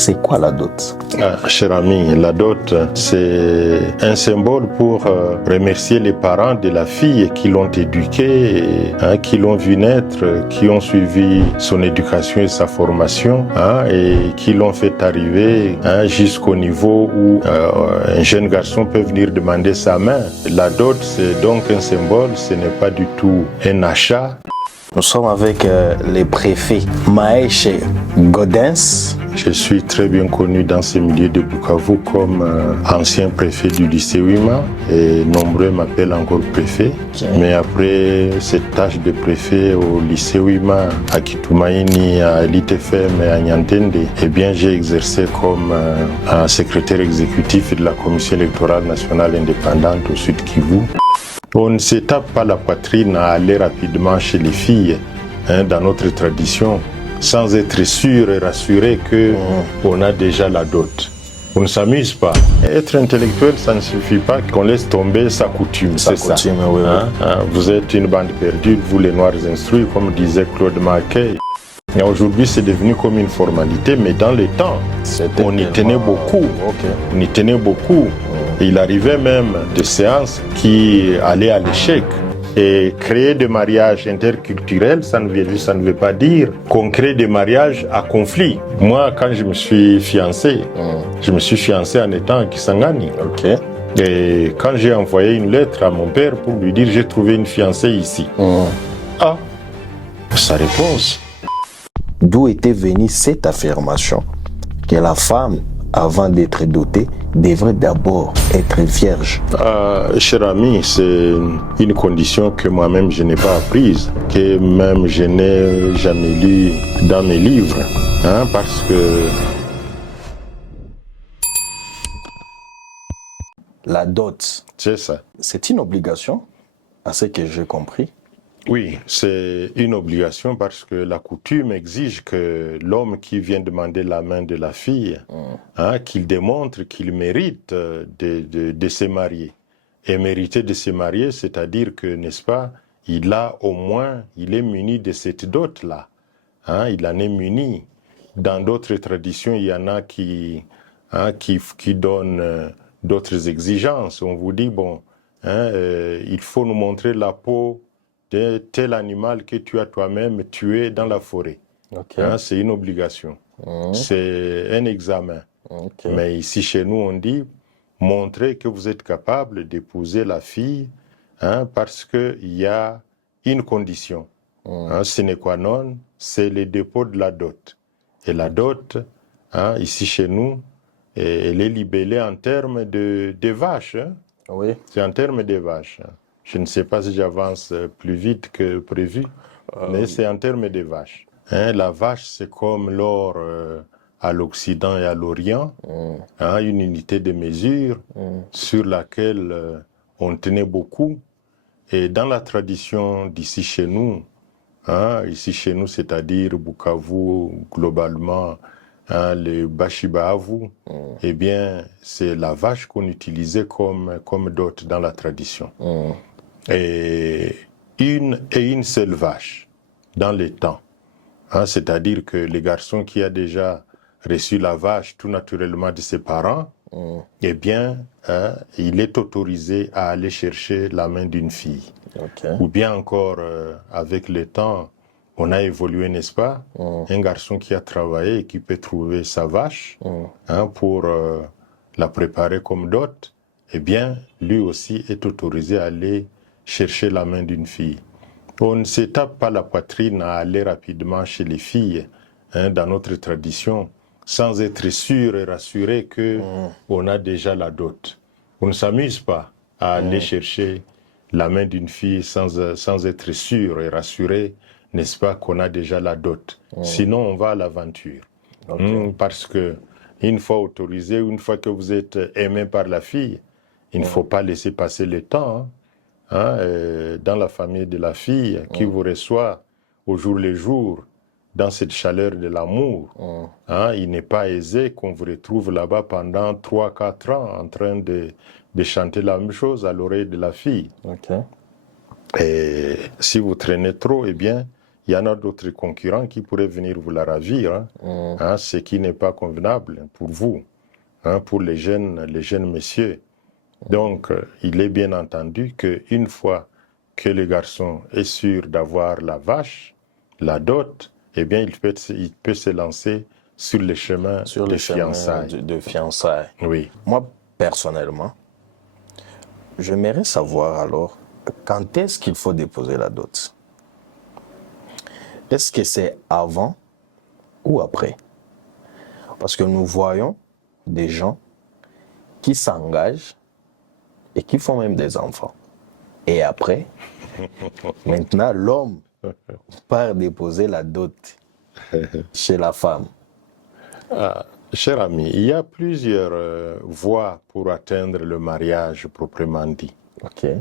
C'est quoi la dot? Cher ami, la dot, c'est un symbole pour remercier les parents de la fille qui l'ont éduquée, qui l'ont vu naître, qui ont suivi son éducation et sa formation, et qui l'ont fait arriver jusqu'au niveau où un jeune garçon peut venir demander sa main. La dot, c'est donc un symbole, ce n'est pas du tout un achat. Nous sommes avec les préfets Mahesh Gaudens. Je suis très bien connu dans ce milieu de Bukavu comme ancien préfet du lycée Wima et nombreux m'appellent encore préfet. Okay. Mais après cette tâche de préfet au lycée Wima, à Kitumaini, à l'ITFM et à Nyantende, eh bien j'ai exercé comme secrétaire exécutif de la Commission électorale nationale indépendante au Sud Kivu. On ne se tape pas la poitrine à aller rapidement chez les filles, dans notre tradition, sans être sûr et rassuré qu'on a déjà la dot. On ne s'amuse pas. Être intellectuel, ça ne suffit pas qu'on laisse tomber sa coutume. C'est ça. Oui. Vous êtes une bande perdue, vous les noirs instruits, comme disait Claude Marquet. Et aujourd'hui, c'est devenu comme une formalité, mais dans les temps, on y tenait beaucoup. Okay. On y tenait beaucoup. Il arrivait même des séances qui allaient à l'échec. Et créer des mariages interculturels, ça ne veut pas dire qu'on crée des mariages à conflit. Moi, quand je me suis fiancé, je me suis fiancé en étant à Kisangani. Okay. Et quand j'ai envoyé une lettre à mon père pour lui dire j'ai trouvé une fiancée ici. Sa réponse. D'où était venue cette affirmation que la femme, avant d'être dotée, devrait d'abord être vierge? Cher ami, c'est une condition que moi-même je n'ai pas apprise, que même je n'ai jamais lu dans mes livres, parce que... La dot, c'est ça. C'est une obligation, à ce que j'ai compris. Oui, c'est une obligation parce que la coutume exige que l'homme qui vient demander la main de la fille, qu'il démontre qu'il mérite de se marier. Et mériter de se marier, c'est-à-dire que, n'est-ce pas, il est muni de cette dot-là. Il en est muni. Dans d'autres traditions, il y en a qui donnent d'autres exigences. On vous dit, il faut nous montrer la peau de tel animal que tu as toi-même tué dans la forêt. Okay. C'est une obligation. C'est un examen. Okay. Mais ici, chez nous, on dit montrer que vous êtes capable d'épouser la fille parce qu'il y a une condition. Sine qua non, c'est le dépôt de la dot. Et la dot, ici chez nous, elle est libellée en termes de vaches. Oui. C'est en termes de vaches. Je ne sais pas si j'avance plus vite que prévu, mais c'est en termes de vaches. La vache, c'est comme l'or à l'Occident et à l'Orient, une unité de mesure sur laquelle on tenait beaucoup. Et dans la tradition d'ici chez nous, c'est-à-dire Bukavu, globalement, le Bashibahavu, eh bien, c'est la vache qu'on utilisait comme dot dans la tradition. Et une seule vache dans les temps. C'est-à-dire que le garçon qui a déjà reçu la vache tout naturellement de ses parents, eh bien, il est autorisé à aller chercher la main d'une fille. Okay. Ou bien encore, avec le temps, on a évolué, n'est-ce pas? Un garçon qui a travaillé et qui peut trouver sa vache pour la préparer comme dot, eh bien, lui aussi est autorisé à aller chercher la main d'une fille. On ne se tape pas la poitrine à aller rapidement chez les filles, dans notre tradition, sans être sûr et rassuré qu'on a déjà la dot. On ne s'amuse pas à aller chercher la main d'une fille sans être sûr et rassuré, n'est-ce pas, qu'on a déjà la dot. Sinon, on va à l'aventure. Okay. Parce que une fois autorisé, une fois que vous êtes aimé par la fille, il ne faut pas laisser passer le temps. Dans la famille de la fille qui vous reçoit au jour le jour, dans cette chaleur de l'amour, il n'est pas aisé qu'on vous retrouve là-bas pendant 3-4 ans en train de chanter la même chose à l'oreille de la fille. Okay. Et si vous traînez trop, eh bien, il y en a d'autres concurrents qui pourraient venir vous la ravir, ce qui n'est pas convenable pour vous, pour les jeunes messieurs. Donc, il est bien entendu qu'une fois que le garçon est sûr d'avoir la vache, la dot, eh bien, il peut se lancer sur le chemin de fiançailles. De fiançailles. Oui. Moi, personnellement, j'aimerais savoir alors, quand est-ce qu'il faut déposer la dot? Est-ce que c'est avant ou après? Parce que nous voyons des gens qui s'engagent et qui font même des enfants. Et après, maintenant, l'homme part déposer la dot chez la femme. Cher ami, il y a plusieurs voies pour atteindre le mariage proprement dit. Okay.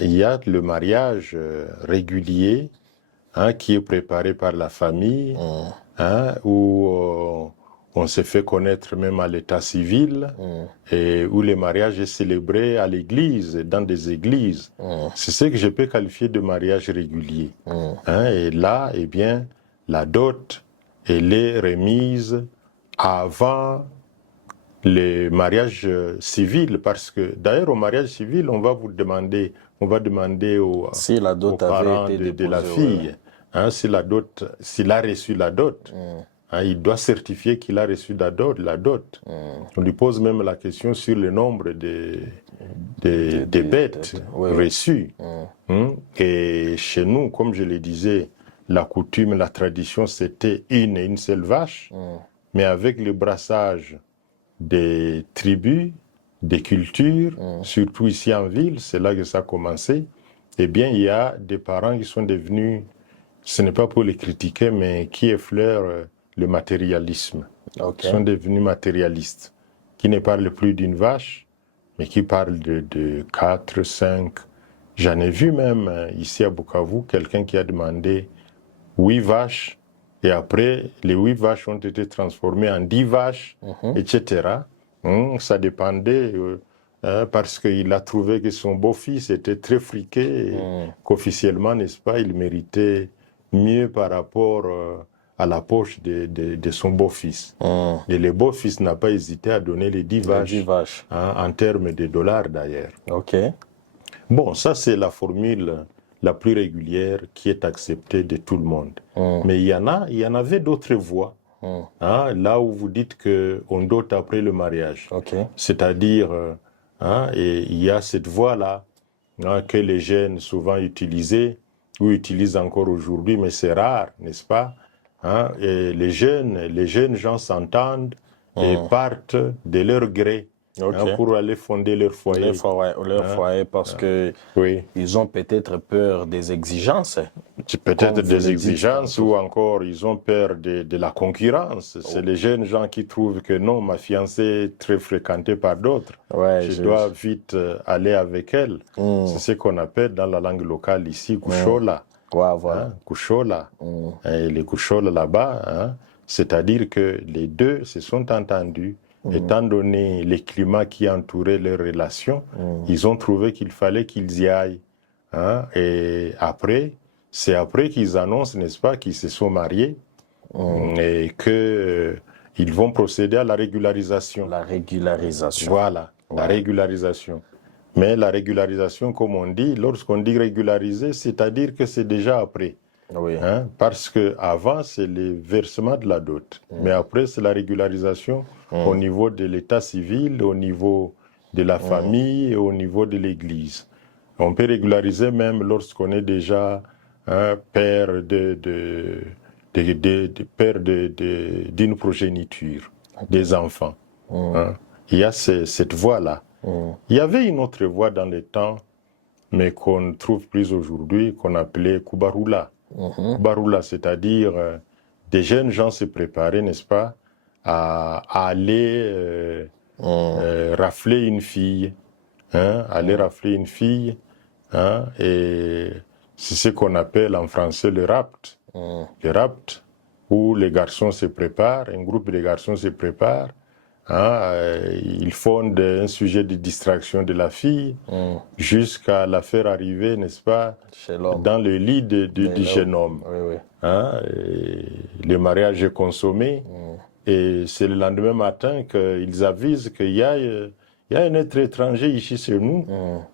Il y a le mariage régulier qui est préparé par la famille, où on se fait connaître même à l'état civil, et où le mariage est célébré à l'église, dans des églises. C'est ce que je peux qualifier de mariage régulier. Et là, eh bien, la dot, elle est remise avant le mariage civil, parce que d'ailleurs au mariage civil, on va demander si la dot aux parents avait été de la fille, s'il a reçu la dot. Il doit certifier qu'il a reçu la dot. On lui pose même la question sur le nombre des bêtes reçues. Et chez nous, comme je le disais, la coutume, la tradition, c'était une seule vache, mais avec le brassage des tribus, des cultures, surtout ici en ville, c'est là que ça a commencé. Eh bien, il y a des parents qui sont devenus, ce n'est pas pour les critiquer, mais qui effleurent le matérialisme. Ils sont devenus matérialistes, qui ne parlent plus d'une vache, mais qui parlent de 4, 5. J'en ai vu même ici à Bukavu, quelqu'un qui a demandé 8 vaches, et après, les 8 vaches ont été transformées en 10 vaches, etc. Ça dépendait, parce qu'il a trouvé que son beau-fils était très friqué, et qu'officiellement, n'est-ce pas, il méritait mieux par rapport à la poche de son beau-fils. Et le beau-fils n'a pas hésité à donner les 10 vaches, en termes de dollars d'ailleurs. Bon, ça c'est la formule la plus régulière qui est acceptée de tout le monde. Mais il y en avait d'autres voies. Là où vous dites qu'on dote après le mariage. C'est-à-dire, et il y a cette voie-là que les jeunes souvent utilisaient, ou utilisent encore aujourd'hui, mais c'est rare, n'est-ce pas? Et les jeunes gens s'entendent et partent de leur gré pour aller fonder leur foyer. Leur foyer, parce que ils ont peut-être peur des exigences. Peut-être des exigences, ou encore ils ont peur de la concurrence. C'est les jeunes gens qui trouvent que non, ma fiancée est très fréquentée par d'autres. Je dois vite aller avec elle. C'est ce qu'on appelle dans la langue locale ici, kushola. Kushola. Et les kushola là-bas, c'est-à-dire que les deux se sont entendus. Étant donné les climats qui entouraient leurs relations, ils ont trouvé qu'il fallait qu'ils y aillent. Et après, c'est après qu'ils annoncent, n'est-ce pas, qu'ils se sont mariés et que ils vont procéder à la régularisation. La régularisation. Voilà, la régularisation. Mais la régularisation, comme on dit, lorsqu'on dit régulariser, c'est-à-dire que c'est déjà après. Parce que avant c'est le versement de la dot, mais après c'est la régularisation au niveau de l'état civil, au niveau de la famille et au niveau de l'église. On peut régulariser même lorsqu'on est déjà père d'une progéniture, des enfants. Il y a cette voie-là. Il y avait une autre voie dans les temps, mais qu'on ne trouve plus aujourd'hui, qu'on appelait Kubarula. Kubarula, c'est-à-dire des jeunes gens se préparaient, n'est-ce pas, à aller rafler une fille. Aller rafler une fille. Et c'est ce qu'on appelle en français le rapt. Le rapt, où les garçons se préparent, un groupe de garçons se prépare Ils font un sujet de distraction de la fille jusqu'à la faire arriver, n'est-ce pas, dans le lit du jeune homme. Oui, oui. Le mariage est consommé et c'est le lendemain matin qu'ils avisent qu'il y a un être étranger ici chez nous.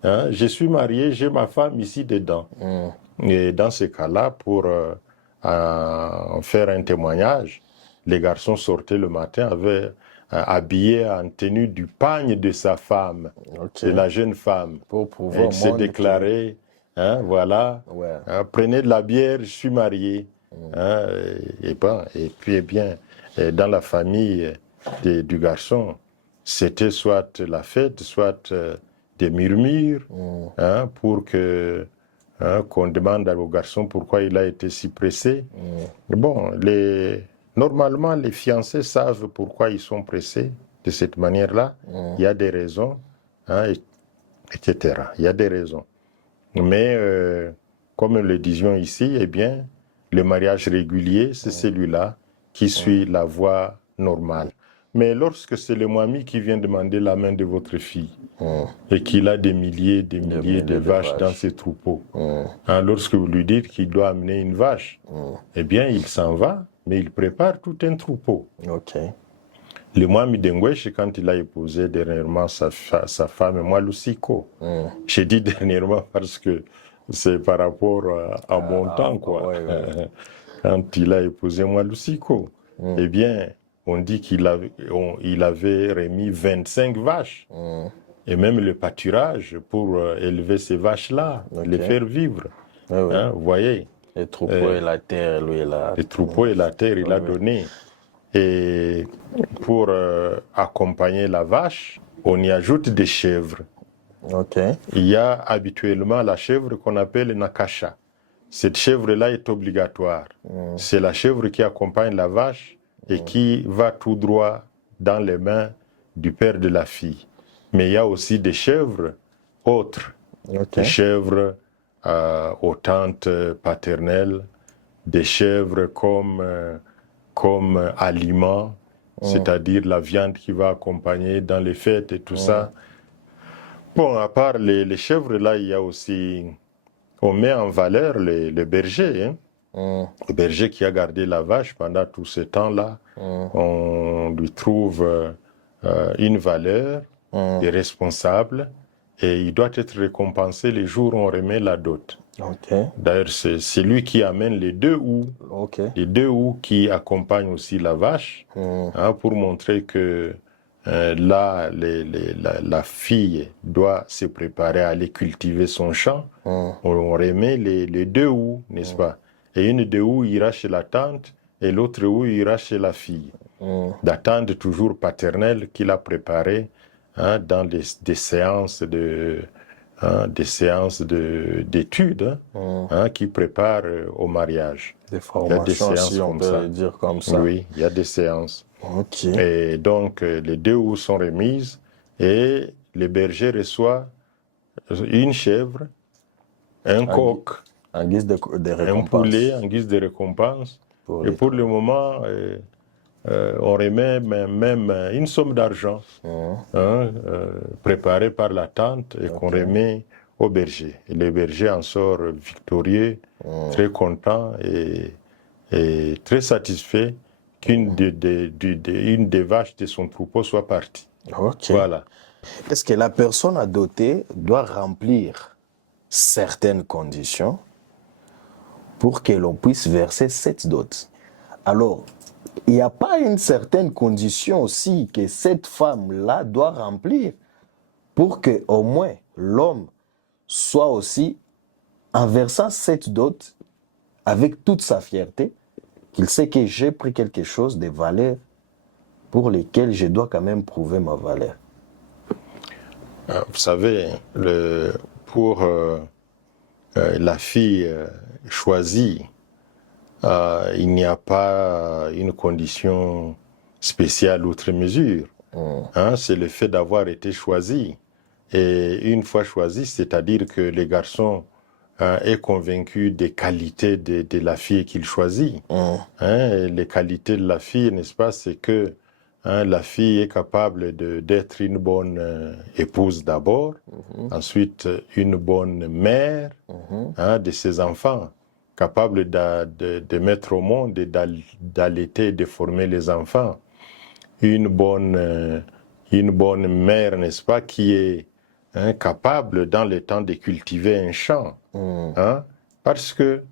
Je suis marié, j'ai ma femme ici dedans. Et dans ce cas-là, pour en faire un témoignage, les garçons sortaient le matin habillés en tenue du pagne de sa femme, de la jeune femme. Pour pouvoir et se déclarer, voilà, prenez de la bière, je suis marié. Et puis, eh bien, dans la famille du garçon, c'était soit la fête, soit des murmures, pour qu'on demande au garçon pourquoi il a été si pressé. Bon, normalement, les fiancés savent pourquoi ils sont pressés de cette manière-là. Il y a des raisons, etc. Il y a des raisons. Mais, comme nous le disions ici, eh bien, le mariage régulier, c'est celui-là qui suit la voie normale. Mais lorsque c'est le Mwami qui vient demander la main de votre fille et qu'il a des milliers de vaches dans ses troupeaux, lorsque vous lui dites qu'il doit amener une vache, eh bien, il s'en va, mais il prépare tout un troupeau. Le Mwami Dengwesh, quand il a épousé dernièrement sa femme, Mwalusiko, j'ai dit dernièrement parce que c'est par rapport à mon temps, quoi. Quand il a épousé Mwalusiko, eh bien, on dit qu'il avait remis 25 vaches. Et même le pâturage pour élever ces vaches-là, les faire vivre. Vous voyez. Les troupeaux et la terre, lui, il a... Les troupeaux et la terre, il a donné. Et pour accompagner la vache, on y ajoute des chèvres. Il y a habituellement la chèvre qu'on appelle Nakasha. Cette chèvre-là est obligatoire. C'est la chèvre qui accompagne la vache et qui va tout droit dans les mains du père de la fille. Mais il y a aussi des chèvres autres, des chèvres aux tantes paternelles, des chèvres comme aliment, c'est-à-dire la viande qui va accompagner dans les fêtes et tout ça. Bon, à part les chèvres, là, il y a aussi... On met en valeur le berger, le berger qui a gardé la vache pendant tout ce temps-là. On lui trouve une valeur de responsable et il doit être récompensé les jours où on remet la dot. D'ailleurs, c'est lui qui amène les 2 houes, les 2 houes qui accompagnent aussi la vache, pour montrer que là, la fille doit se préparer à aller cultiver son champ. On remet les 2 houes, n'est-ce pas? Et une des houes ira chez la tante et l'autre houe ira chez la fille. La tante toujours paternelle qu'il a préparée dans des séances d'études qui préparent au mariage. Des formations, si on peut dire comme ça. Oui, il y a des séances. Et donc, les 2 houes sont remises et le berger reçoit une chèvre, un coq, en guise de récompense. Un poulet en guise de récompense. Et pour le moment, on remet même une somme d'argent préparée par la tante et qu'on remet au berger. Et le berger en sort victorieux, très content et très satisfait qu'une des vaches de son troupeau soit partie. Voilà. Est-ce que la personne adoptée doit remplir certaines conditions pour que l'on puisse verser cette dot? Alors, il n'y a pas une certaine condition aussi que cette femme-là doit remplir pour que au moins l'homme soit aussi, en versant cette dot avec toute sa fierté, qu'il sait que j'ai pris quelque chose de valeur pour lesquelles je dois quand même prouver ma valeur. Vous savez, pour la fille choisie, il n'y a pas une condition spéciale outre mesure. C'est le fait d'avoir été choisi. Et une fois choisi, c'est-à-dire que le garçon est convaincu des qualités de la fille qu'il choisit. Les qualités de la fille, n'est-ce pas, c'est que hein, la fille est capable d'être une bonne épouse d'abord, ensuite une bonne mère, hein, de ses enfants, capable de mettre au monde et d'allaiter, de former les enfants. Une bonne mère, n'est-ce pas, qui est, hein, capable dans le temps de cultiver un champ. Hein, parce que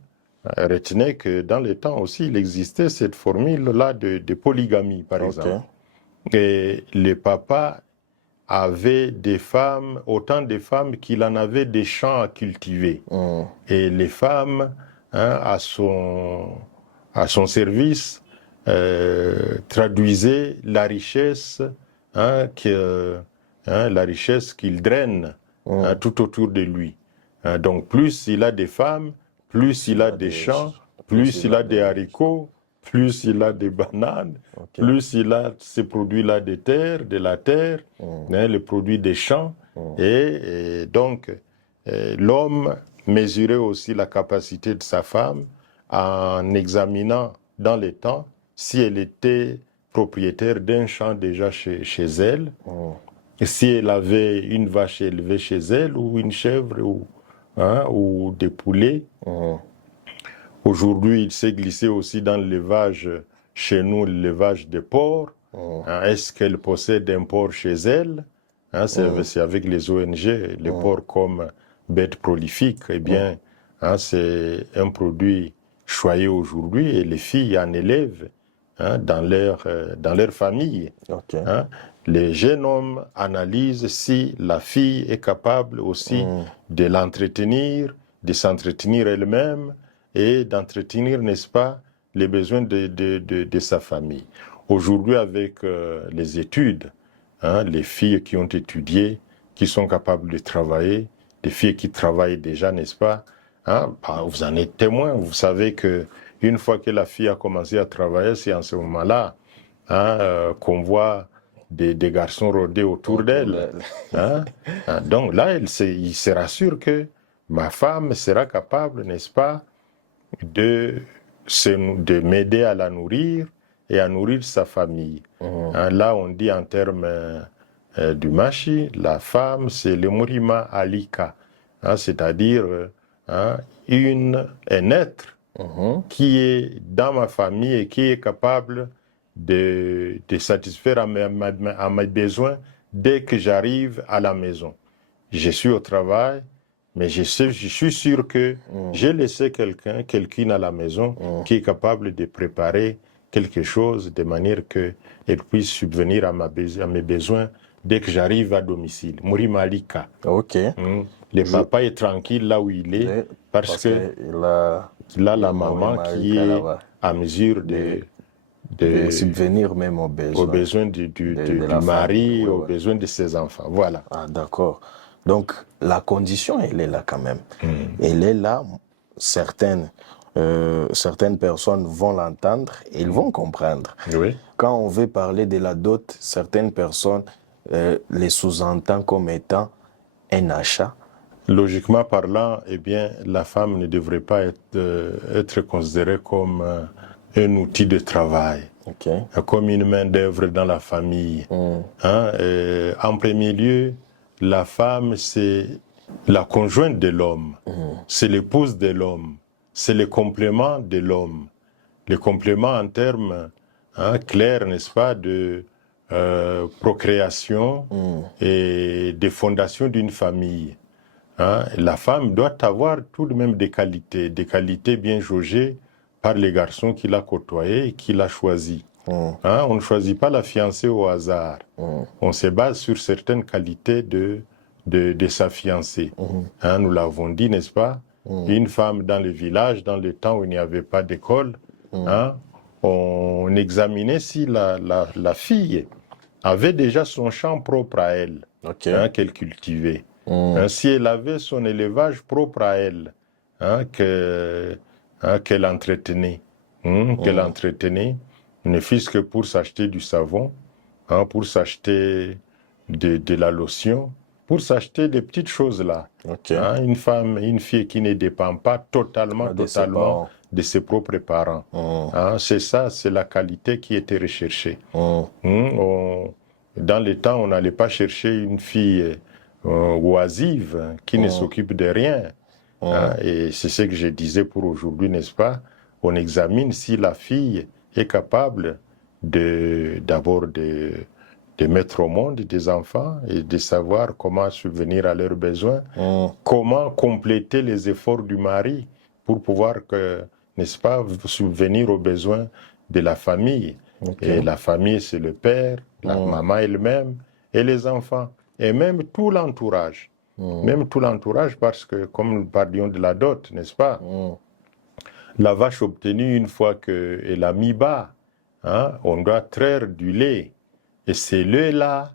retenez que dans le temps aussi, il existait cette formule-là de polygamie, par exemple. Et le papa avait des femmes, autant de femmes qu'il en avait des champs à cultiver. Et les femmes, hein, à son service, traduisaient la richesse, hein, la richesse qu'il draine, hein, tout autour de lui. Donc plus il a des femmes, plus il a des champs, plus il a des haricots, plus il a des bananes, plus il a ces produits-là de la terre, hein, les produits des champs. Et donc, l'homme mesurait aussi la capacité de sa femme en examinant dans le temps si elle était propriétaire d'un champ déjà chez elle, et si elle avait une vache élevée chez elle, ou une chèvre, ou des poulets. Aujourd'hui, il s'est glissé aussi dans l'élevage, chez nous, l'élevage des porcs. Est-ce qu'elle possède un porc chez elle? C'est avec les ONG, les porcs comme bêtes prolifiques. Eh bien, c'est un produit choyé aujourd'hui et les filles en élèvent, hein, dans leur famille. Les jeunes hommes analysent si la fille est capable aussi de l'entretenir, de s'entretenir elle-même et d'entretenir, n'est-ce pas, les besoins de sa famille. Aujourd'hui, avec les études, hein, les filles qui ont étudié, qui sont capables de travailler, des filles qui travaillent déjà, n'est-ce pas, hein, vous en êtes témoin. Vous savez que une fois que la fille a commencé à travailler, c'est en ce moment-là, hein, qu'on voit des garçons rôder autour d'elle. Hein? Donc là, il se rassure que ma femme sera capable, n'est-ce pas, de m'aider à la nourrir et à nourrir sa famille. Hein, là, on dit en termes du machi, la femme, c'est le murima alika, hein, c'est-à-dire un être qui est dans ma famille et qui est capable de satisfaire à mes besoins dès que j'arrive à la maison. Je suis au travail, mais je suis sûr que j'ai laissé quelqu'un à la maison qui est capable de préparer quelque chose de manière qu'elle puisse subvenir à mes besoins dès que j'arrive à domicile. Murima Alika. Le papa est tranquille là où il est parce qu'il a la maman qui est à mesure de subvenir même aux besoins du mari, aux besoins de ses enfants. Voilà. Ah, d'accord. Donc, la condition, elle est là quand même. Elle est là. Certaines personnes vont l'entendre et ils vont comprendre. Oui. Quand on veut parler de la dot, certaines personnes les sous-entendent comme étant un achat. Logiquement parlant, eh bien, la femme ne devrait pas être considérée comme un outil de travail, comme une main-d'œuvre dans la famille. En premier lieu, la femme, c'est la conjointe de l'homme, c'est l'épouse de l'homme, c'est le complément de l'homme. Le complément en termes clairs, n'est-ce pas, de procréation et de fondation d'une famille. La femme doit avoir tout de même des qualités bien jaugées par les garçons qu'il a côtoyés et qu'il a choisis. On ne choisit pas la fiancée au hasard. On se base sur certaines qualités de sa fiancée. Nous l'avons dit, n'est-ce pas? Une femme dans le village, dans le temps où il n'y avait pas d'école, on examinait si la fille avait déjà son champ propre à elle, qu'elle cultivait. Si elle avait son élevage propre à elle, qu'elle entretenait, ne fût-ce que pour s'acheter du savon, pour s'acheter de la lotion, pour s'acheter des petites choses là. Une fille qui ne dépend pas totalement de ses propres parents. Hein, c'est ça, c'est la qualité qui était recherchée. Dans les temps, on n'allait pas chercher une fille oisive qui ne s'occupe de rien. Hein, et c'est ce que je disais pour aujourd'hui, n'est-ce pas? On examine si la fille est capable d'abord de mettre au monde des enfants et de savoir comment subvenir à leurs besoins, comment compléter les efforts du mari pour pouvoir, n'est-ce pas, subvenir aux besoins de la famille. Et la famille, c'est le père, la maman elle-même et les enfants. Et même tout l'entourage. Même tout l'entourage, parce que, comme nous parlions de la dot, n'est-ce pas? La vache obtenue, une fois qu'elle a mis bas, hein, on doit traire du lait. Et ce lait-là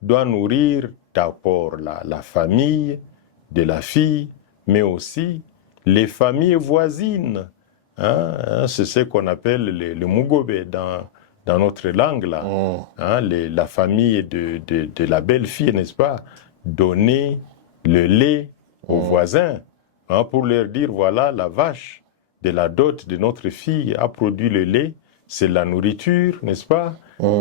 doit nourrir d'abord la famille de la fille, mais aussi les familles voisines. Hein, c'est ce qu'on appelle le mugobe dans notre langue, là. Hein, la famille de la belle-fille, n'est-ce pas? Donner le lait aux voisins, hein, pour leur dire, voilà, la vache de la dot de notre fille a produit le lait, c'est la nourriture, n'est-ce pas?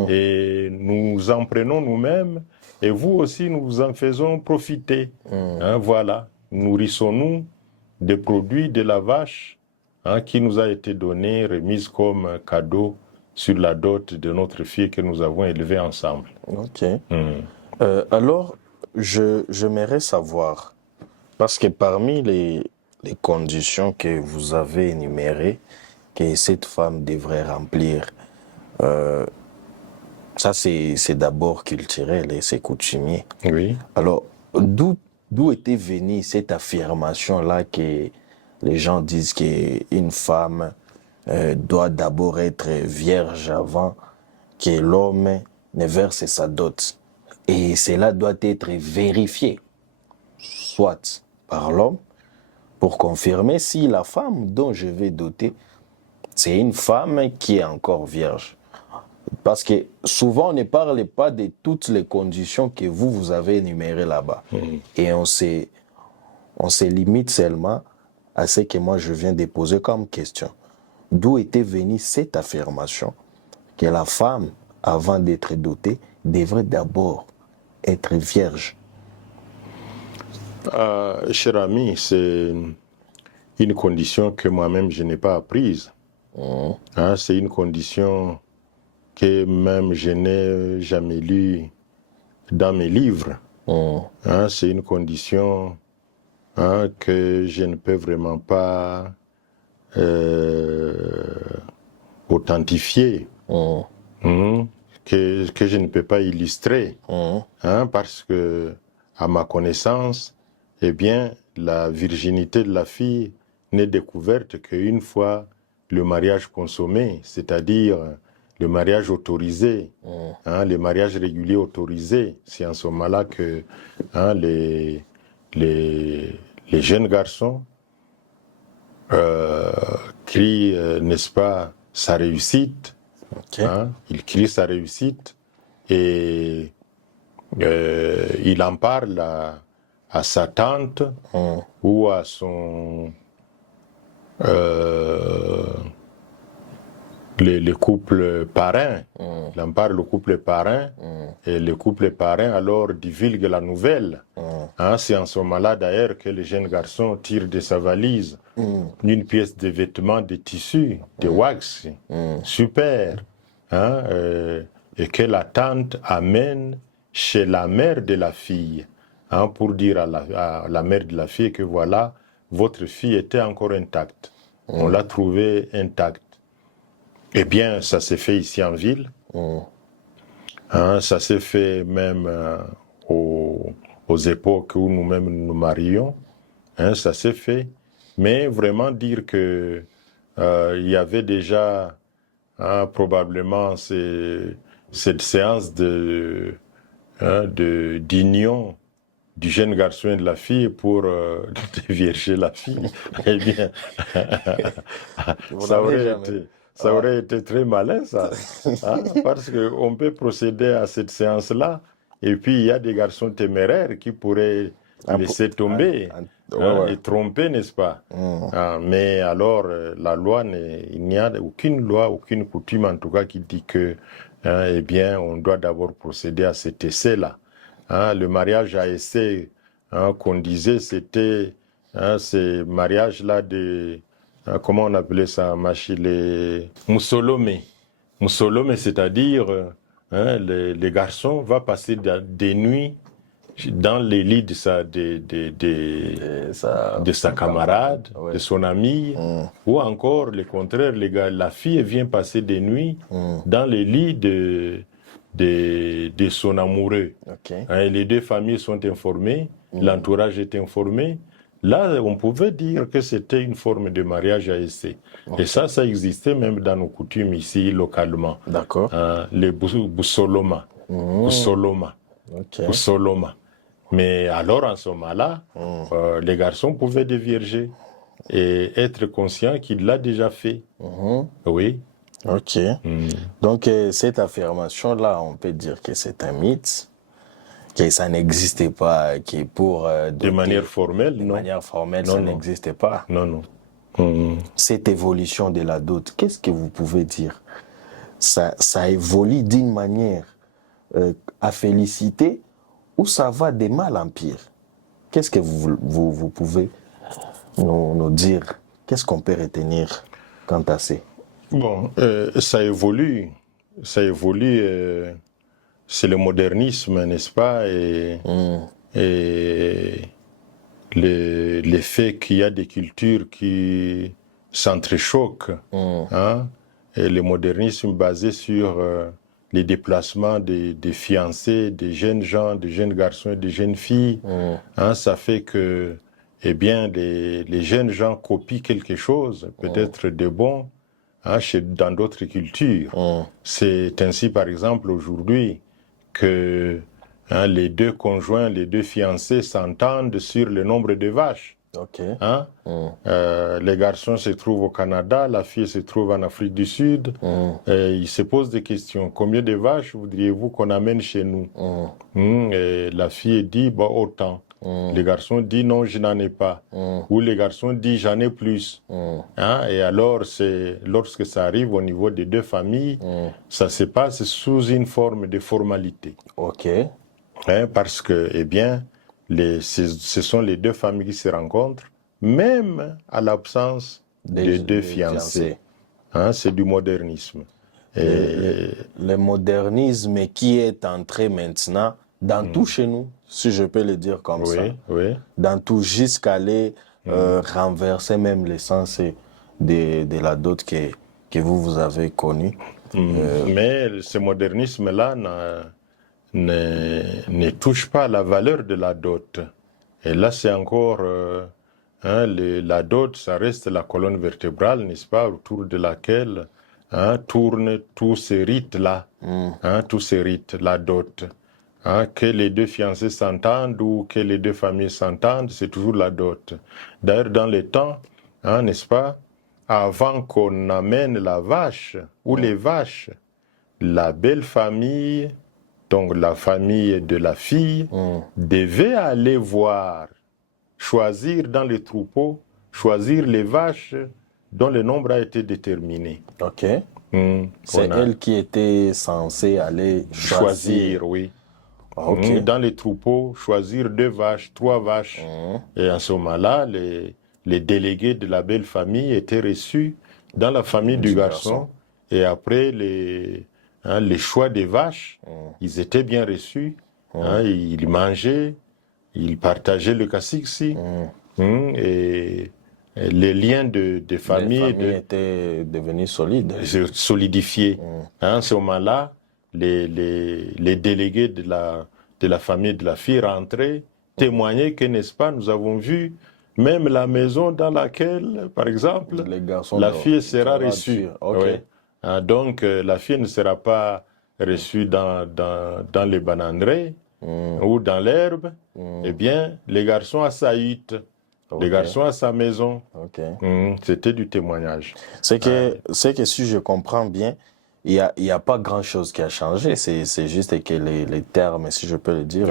Et nous en prenons nous-mêmes, et vous aussi, nous vous en faisons profiter. Hein, voilà, nourrissons-nous des produits de la vache, hein, qui nous a été donnée, remise comme cadeau sur la dot de notre fille que nous avons élevée ensemble. Ok. Alors, j'aimerais savoir, parce que parmi les conditions que vous avez énumérées, que cette femme devrait remplir, ça c'est d'abord culturel et c'est coutumier. Oui. Alors, d'où était venue cette affirmation-là que les gens disent qu'une femme doit d'abord être vierge avant que l'homme ne verse sa dot? Et cela doit être vérifié, soit par l'homme, pour confirmer si la femme dont je vais doter, c'est une femme qui est encore vierge. Parce que souvent, on ne parle pas de toutes les conditions que vous avez énumérées là-bas. Et on se limite seulement à ce que moi je viens de poser comme question. D'où était venue cette affirmation que la femme, avant d'être dotée, devrait d'abord être vierge? Cher ami, c'est une condition que moi-même je n'ai pas apprise. Hein, c'est une condition que même je n'ai jamais lue dans mes livres. Hein, c'est une condition, hein, que je ne peux vraiment pas authentifier, que je ne peux pas illustrer, hein, parce que, à ma connaissance, eh bien, la virginité de la fille n'est découverte qu'une fois le mariage consommé, c'est-à-dire le mariage autorisé, hein, le mariage régulier autorisé. C'est en ce moment-là que, hein, les jeunes garçons crient, n'est-ce pas, sa réussite. Hein, ils crient sa réussite et il en parle à sa tante ou à son le couple parrain. Il en parle au couple parrain et le couple parrain alors divulgue la nouvelle. Hein, c'est en ce moment-là d'ailleurs que le jeune garçon tire de sa valise une pièce de vêtement de tissu, de wax, super, hein, et que la tante amène chez la mère de la fille, hein, pour dire à la mère de la fille que voilà, votre fille était encore intacte. On l'a trouvée intacte. Eh bien, ça s'est fait ici en ville. Hein, ça s'est fait même aux époques où nous-mêmes nous marions. Hein, ça s'est fait. Mais vraiment dire que il y avait déjà, hein, probablement cette séance d'union du jeune garçon et de la fille pour dévierger la fille. Eh bien, ça aurait été très malin, ça. Hein, parce qu'on peut procéder à cette séance-là, et puis il y a des garçons téméraires qui pourraient laisser tomber. Ouais. les tromper, n'est-ce pas? Mais alors, la loi, il n'y a aucune loi, aucune coutume en tout cas qui dit que, eh bien, on doit d'abord procéder à cet essai-là. Le mariage à essai, qu'on disait, c'était ces mariages-là de, comment on appelait ça, les Moussolomé. Moussolomé, c'est-à-dire, les garçons vont passer des nuits dans les lits de sa camarade, ouais. de son ami, ou encore le contraire, la fille vient passer des nuits dans les lits de son amoureux. Okay. Et les deux familles sont informées, l'entourage est informé. Là, on pouvait dire que c'était une forme de mariage à essai. Okay. Et ça existait même dans nos coutumes ici, localement. D'accord. Les Boussoloma. Boussoloma. Okay. Boussoloma. Mais alors, en ce moment-là, les garçons pouvaient dévierger et être conscients qu'il l'a déjà fait. Oui. Ok. Donc, cette affirmation-là, on peut dire que c'est un mythe, que ça n'existait pas, qui est pour... de manière formelle, non. De manière formelle, ça n'existait pas. Non. Cette évolution de la dot, qu'est-ce que vous pouvez dire? Ça évolue d'une manière à féliciter ou ça va de mal en pire? Qu'est-ce que vous pouvez nous dire? Qu'est-ce qu'on peut retenir quant à ça? Bon, ça évolue. C'est le modernisme, n'est-ce pas? Et le fait qu'il y a des cultures qui s'entrechoquent. Et le modernisme basé sur les déplacements des fiancés, des jeunes gens, des jeunes garçons et des jeunes filles. Ça fait que, eh bien, les jeunes gens copient quelque chose, peut-être de bon, dans d'autres cultures. C'est ainsi, par exemple, aujourd'hui, que les deux conjoints, les deux fiancés s'entendent sur le nombre de vaches. Okay. Les garçons se trouvent au Canada, la fille se trouve en Afrique du Sud. Et ils se posent des questions. Combien de vaches voudriez-vous qu'on amène chez nous? Et la fille dit, autant. Les garçons disent, non, je n'en ai pas. Ou les garçons disent, j'en ai plus. Et alors, lorsque ça arrive au niveau des deux familles, ça se passe sous une forme de formalité. Ok. Parce que, eh bien, ce sont les deux familles qui se rencontrent, même à l'absence des deux fiancés. C'est du modernisme. Le modernisme qui est entré maintenant dans tout chez nous, si je peux le dire comme ça. Oui. Dans tout, jusqu'à aller renverser même l'essence de la dot que vous avez connue. Mais ce modernisme-là ne touche pas la valeur de la dot. Et là, c'est encore... la dot, ça reste la colonne vertébrale, n'est-ce pas, autour de laquelle tournent tous ces rites-là. Tous ces rites, la dot. Que les deux fiancés s'entendent ou que les deux familles s'entendent, c'est toujours la dot. D'ailleurs, dans les temps, n'est-ce pas, avant qu'on amène la vache ou les vaches, la belle famille... Donc la famille de la fille devait aller voir, choisir dans les troupeaux, choisir les vaches dont le nombre a été déterminé. Ok. C'est elle qui était censée aller choisir, oui. Okay. Dans les troupeaux, choisir 2 vaches, 3 vaches. Et à ce moment-là, les délégués de la belle famille étaient reçus dans la famille du garçon. Et après, les choix des vaches, ils étaient bien reçus. Ils mangeaient, ils partageaient le cassiksi. Et les liens de famille étaient devenus solides. Solidifiés. À ce moment-là, les délégués de la famille de la fille rentraient, témoignaient que, n'est-ce pas, nous avons vu même la maison dans laquelle, par exemple, la fille sera reçue. Okay. Donc, la fille ne sera pas reçue dans les bananeraies ou dans l'herbe. Eh bien, les garçons à sa hutte, les garçons à sa maison. C'était du témoignage. C'est que si je comprends bien, il y a pas grand-chose qui a changé. C'est juste que les termes, si je peux le dire,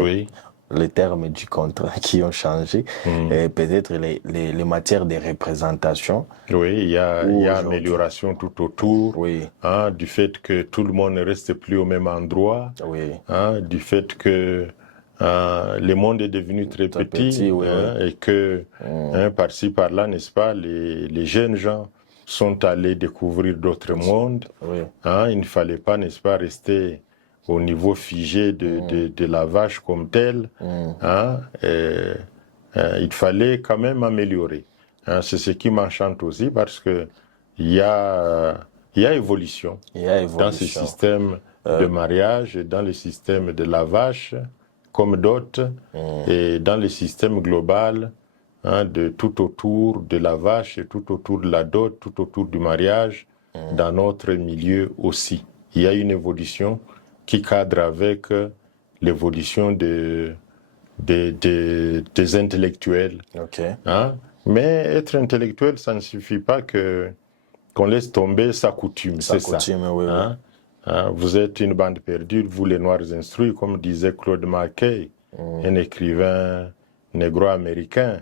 les termes du contrat qui ont changé, et peut-être les matières de représentation. Oui, il y a aujourd'hui. amélioration tout autour, Oui, hein, du fait que tout le monde ne reste plus au même endroit, oui, hein, du fait que le monde est devenu très Très petit, petit, oui, hein, et que par-ci, par-là, n'est-ce pas, les jeunes gens sont allés découvrir d'autres mondes. oui, Hein, il ne fallait pas, n'est-ce pas, rester au niveau figé de la vache comme telle. Hein, il fallait quand même améliorer. Hein, c'est ce qui m'enchante aussi parce que il y a évolution il y a dans ce évolution. système de mariage, dans le système de la vache comme dot, et dans le système global, hein, de tout autour de la vache et tout autour de la dot, tout autour du mariage, dans notre milieu aussi. Il y a une évolution qui cadre avec l'évolution des intellectuels. Ok. Hein? Mais être intellectuel, ça ne suffit pas qu'on laisse tomber sa coutume, c'est ça. coutume, oui, Hein? Hein? Vous êtes une bande perdue, vous les Noirs instruits, comme disait Claude Mackay, un écrivain négro-américain.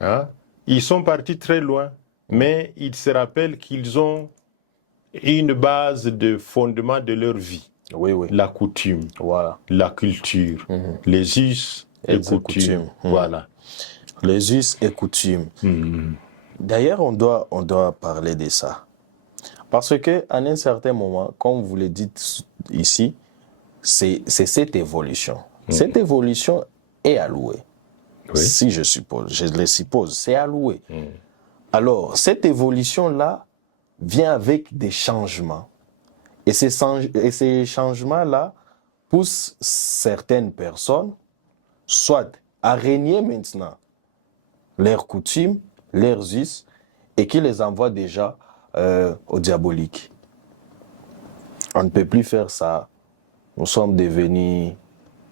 Hein? Ils sont partis très loin, mais ils se rappellent qu'ils ont une base de fondement de leur vie. Oui, oui. La coutume, Voilà. la culture, les us et coutumes. Voilà. Les us et coutumes. D'ailleurs, on doit parler de ça. Parce que à un certain moment, comme vous le dites ici, c'est cette évolution. Cette évolution est allouée. Oui. Si je le suppose, c'est alloué. Alors, cette évolution-là vient avec des changements. Et ces changements-là poussent certaines personnes, soit à régner maintenant leurs coutumes, leurs us, et qui les envoient déjà au diabolique. On ne peut plus faire ça. Nous sommes devenus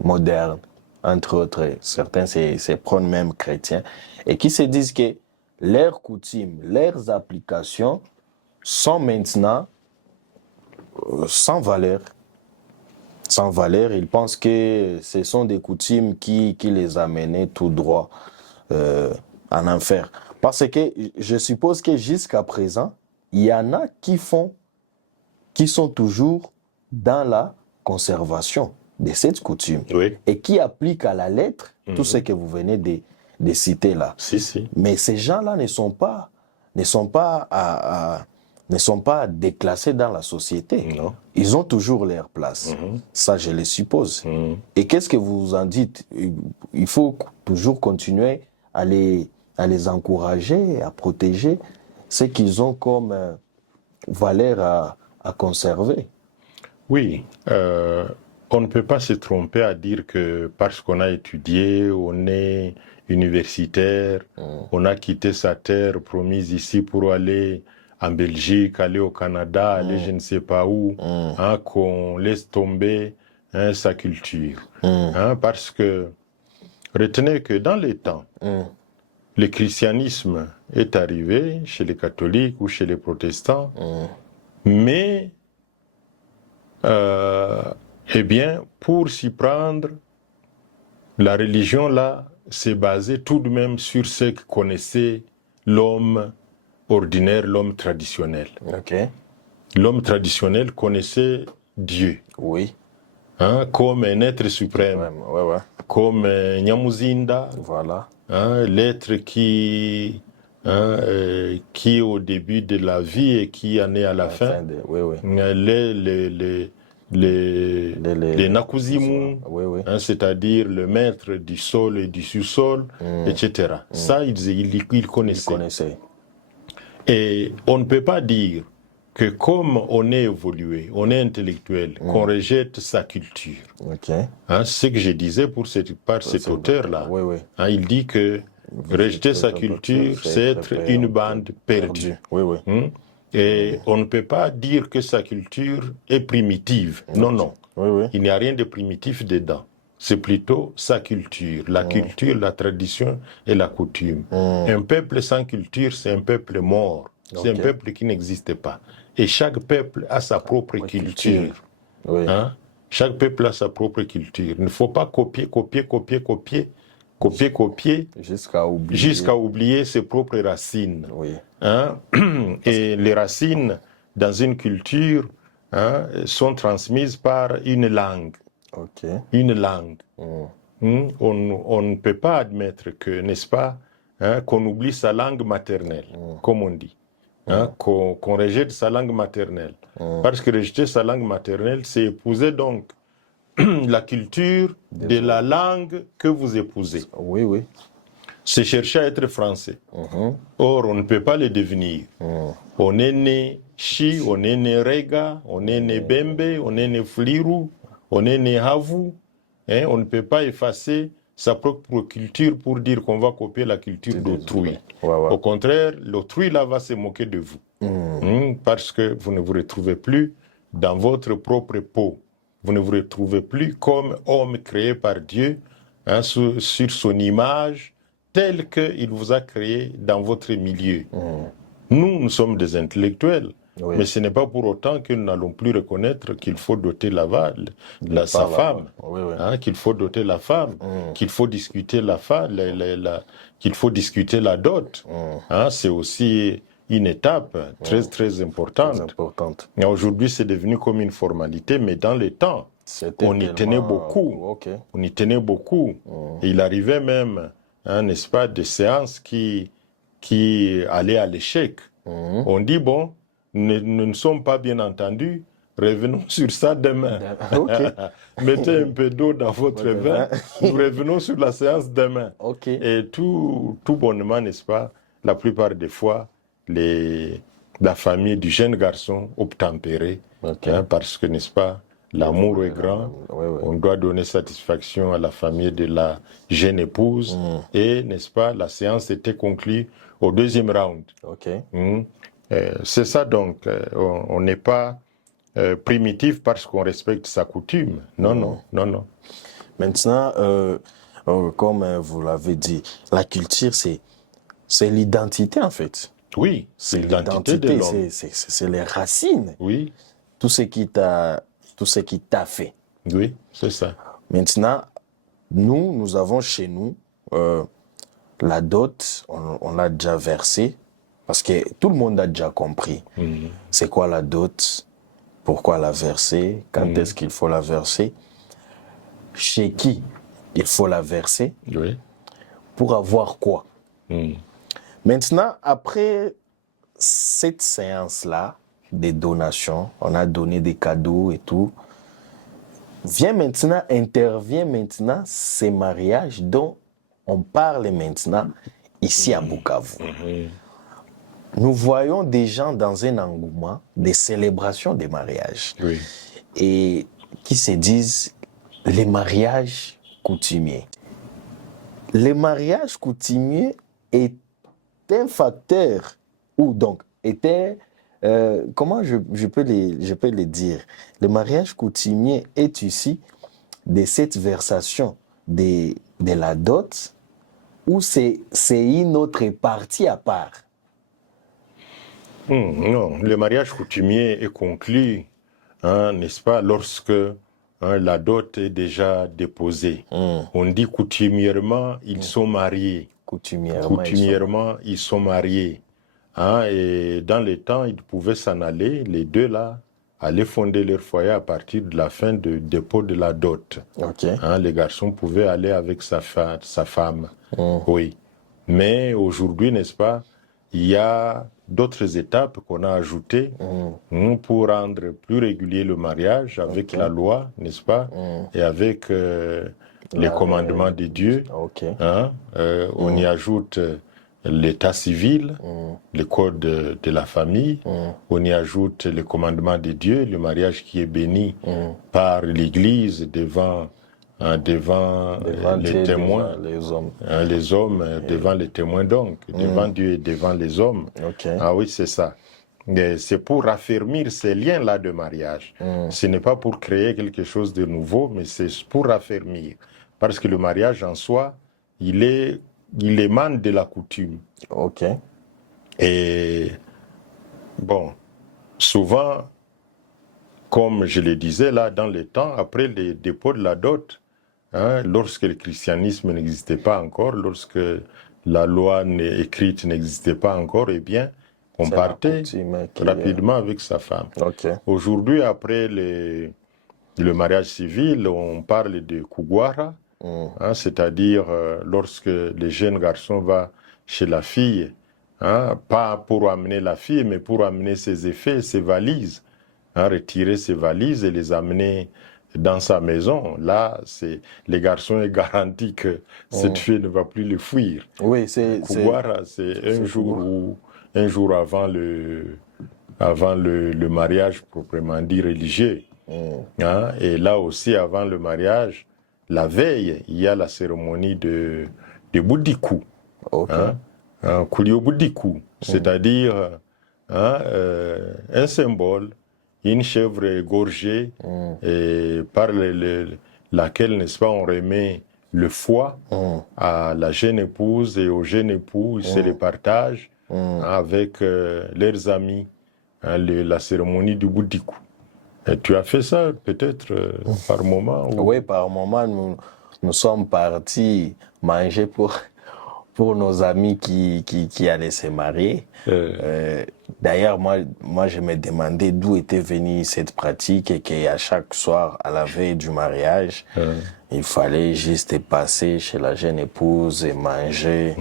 modernes, entre autres. Certains se prennent même chrétiens, et qui se disent que leurs coutumes, leurs applications sont maintenant sans valeur. Sans valeur, ils pensent que ce sont des coutumes qui les amenaient tout droit en enfer. Parce que je suppose que jusqu'à présent, il y en a qui sont toujours dans la conservation de cette coutume. Oui. Et qui appliquent à la lettre tout ce que vous venez de citer là. Si. Mais ces gens-là ne sont pas déclassés dans la société. Non. Ils ont toujours leur place. Ça, je le suppose. Et qu'est-ce que vous en dites? Il faut toujours continuer à les encourager, à protéger ce qu'ils ont comme valeur à conserver. Oui, on ne peut pas se tromper à dire que parce qu'on a étudié, on est universitaire, on a quitté sa terre promise ici pour aller en Belgique, aller au Canada, aller je ne sais pas où, hein, qu'on laisse tomber sa culture. Hein, parce que retenez que dans les temps, le christianisme est arrivé chez les catholiques ou chez les protestants, mais eh bien, pour s'y prendre, la religion là s'est basée tout de même sur ce que connaissait l'homme ordinaire, l'homme traditionnel. Ok. L'homme traditionnel connaissait Dieu, Oui. hein, comme un être suprême, Ouais. comme Nyamuzinda, Voilà. hein, l'être qui au début de la vie et qui en est à la fin. Oui. Les Nakuzimu, Oui. hein, c'est-à-dire le maître du sol et du sous-sol, etc. Ça, ils connaissaient. Et on ne peut pas dire que comme on est évolué, on est intellectuel, qu'on rejette sa culture. Ok. Hein, c'est ce que je disais par cet auteur-là. Oui. Hein, il dit que rejeter sa culture, c'est être une bande perdue. Oui. Et on ne peut pas dire que sa culture est primitive. Non. Oui. Il n'y a rien de primitif dedans. C'est plutôt sa culture, la culture, la tradition et la coutume. Un peuple sans culture, c'est un peuple mort. C'est un peuple qui n'existe pas. Et chaque peuple a sa propre culture. Oui. Hein? Chaque peuple a sa propre culture. Il ne faut pas copier jusqu'à oublier ses propres racines. Oui. Hein? Et les racines dans une culture, hein, sont transmises par une langue. Ok. Une langue. On ne peut pas admettre que, n'est-ce pas, hein, qu'on oublie sa langue maternelle, comme on dit. Hein, qu'on rejette sa langue maternelle. Parce que rejeter sa langue maternelle, c'est épouser donc la culture de la langue que vous épousez. Oui, oui. C'est chercher à être français. Or, on ne peut pas le devenir. On est né Chi, on est né Rega, on est né Bembe, on est né Fliru, on est né Havu. Hein, on ne peut pas effacer sa propre culture pour dire qu'on va copier la culture d'autrui. Au contraire, l'autrui là va se moquer de vous. Parce que vous ne vous retrouvez plus dans votre propre peau. Vous ne vous retrouvez plus comme homme créé par Dieu, hein, sur son image, tel qu'il vous a créé dans votre milieu. Nous sommes des intellectuels, mais ce n'est pas pour autant que nous n'allons plus reconnaître qu'il faut doter sa femme, hein, qu'il faut doter la femme, qu'il faut discuter qu'il faut discuter la dot. Hein, c'est aussi une étape très, très importante. Aujourd'hui, c'est devenu comme une formalité, mais dans les temps, on y tenait beaucoup. On y tenait beaucoup. Et il arrivait même, hein, n'est-ce pas, des séances qui allaient à l'échec. On dit, bon, nous ne sommes pas bien entendus, revenons sur ça demain. Mettez un peu d'eau dans votre vin, nous revenons sur la séance demain. Et tout bonnement, n'est-ce pas, la plupart des fois, la famille du jeune garçon obtempérait, hein, parce que, n'est-ce pas, l'amour est grand, on doit donner satisfaction à la famille de la jeune épouse, et, n'est-ce pas, la séance était conclue au deuxième round. C'est ça donc, on n'est pas primitif parce qu'on respecte sa coutume. Non. Maintenant, comme vous l'avez dit, la culture, c'est l'identité en fait. Oui, c'est l'identité de l'homme. C'est les racines. Oui. Tout ce qui t'a fait. Oui, c'est ça. Maintenant, nous avons chez nous la dot, on l'a déjà versée, parce que tout le monde a déjà compris. C'est quoi la dot, pourquoi la verser, quand est-ce qu'il faut la verser, chez qui il faut la verser, pour avoir quoi. Maintenant, après cette séance-là, des donations, on a donné des cadeaux et tout, intervient maintenant ces mariages dont on parle maintenant ici à Bukavu. Nous voyons des gens dans un engouement, des célébrations des mariages, et qui se disent les mariages coutumiers. Les mariages coutumiers est un facteur, ou donc était, comment je peux le dire, le mariage coutumier est ici de cette versation de la dot, ou c'est une autre partie à part? Non, le mariage coutumier est conclu, hein, n'est-ce pas, lorsque, hein, la dot est déjà déposée. On dit coutumièrement, ils sont mariés. Coutumièrement, ils sont mariés. Hein, et dans les temps, ils pouvaient s'en aller, les deux là, aller fonder leur foyer à partir de la fin du dépôt de la dot. Hein, les garçons pouvaient aller avec sa femme. Oui. Mais aujourd'hui, n'est-ce pas, il y a d'autres étapes qu'on a ajoutées pour rendre plus régulier le mariage avec la loi, n'est-ce pas, et avec les commandements de Dieu. Hein, on y ajoute l'état civil, le code de la famille, on y ajoute les commandements de Dieu, le mariage qui est béni par l'Église devant les témoins, les hommes devant les témoins, donc devant Dieu et devant les hommes. Ah oui, c'est ça. C'est pour raffermir ces liens-là de mariage. Ce n'est pas pour créer quelque chose de nouveau, mais c'est pour raffermir. Parce que le mariage en soi, il émane de la coutume. Et bon, souvent, comme je le disais là, dans les temps, après les dépôts de la dot, hein, lorsque le christianisme n'existait pas encore, lorsque la loi écrite n'existait pas encore, eh bien, on partait rapidement avec sa femme. Okay. Aujourd'hui, après le mariage civil, on parle de kugwara, hein, c'est-à-dire lorsque le jeune garçon va chez la fille, hein, pas pour amener la fille, mais pour amener ses effets, ses valises, hein, retirer ses valises et les amener dans sa maison. Là, le garçon est garanti que cette fille ne va plus le fuir. Oui, c'est un jour avant le mariage proprement dit religieux. Hein? Et là aussi, avant le mariage, la veille, il y a la cérémonie de Budiku. Okay. Hein? Kulio Budiku, c'est-à-dire hein, un symbole, une chèvre égorgée et par laquelle, n'est-ce pas, on remet le foie à la jeune épouse et au jeune époux, ils se le partagent avec leurs amis, hein, la cérémonie du Budiku. Et tu as fait ça peut-être par moment ou... Oui, par moment, nous sommes partis manger pour nos amis qui allaient se marier. D'ailleurs, moi, je me demandais d'où était venue cette pratique et qu'à chaque soir, à la veille du mariage, il fallait juste passer chez la jeune épouse et manger.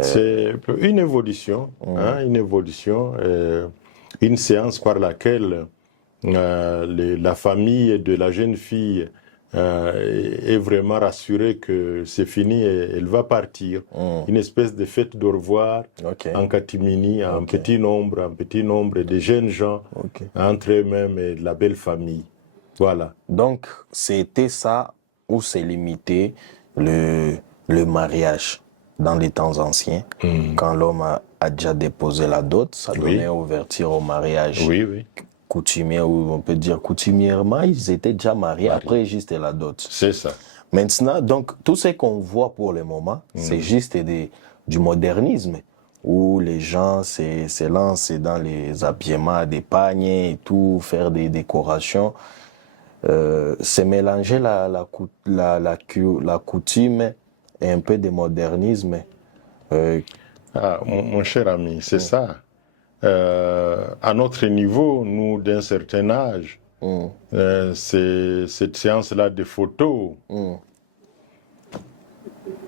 C'est une évolution, hein, une séance par laquelle la famille de la jeune fille est vraiment rassurée que c'est fini et elle va partir. Une espèce de fête d'au revoir en catimini, en petit nombre de jeunes gens entre eux-mêmes et de la belle famille. Voilà. Donc, c'était ça où s'est limité le mariage dans les temps anciens. Quand l'homme a déjà déposé la dot, ça donnait ouverture au mariage. Oui, oui. Coutumier, ou on peut dire coutumièrement, ils étaient déjà mariés après juste la dot. C'est ça. Maintenant, donc, tout ce qu'on voit pour le moment, c'est juste du modernisme, où les gens se lancent dans les habillements, des paniers et tout, faire des décorations. C'est mélanger la coutume et un peu de modernisme. Mon cher ami, c'est ça. À notre niveau, nous d'un certain âge, cette séance-là de photos,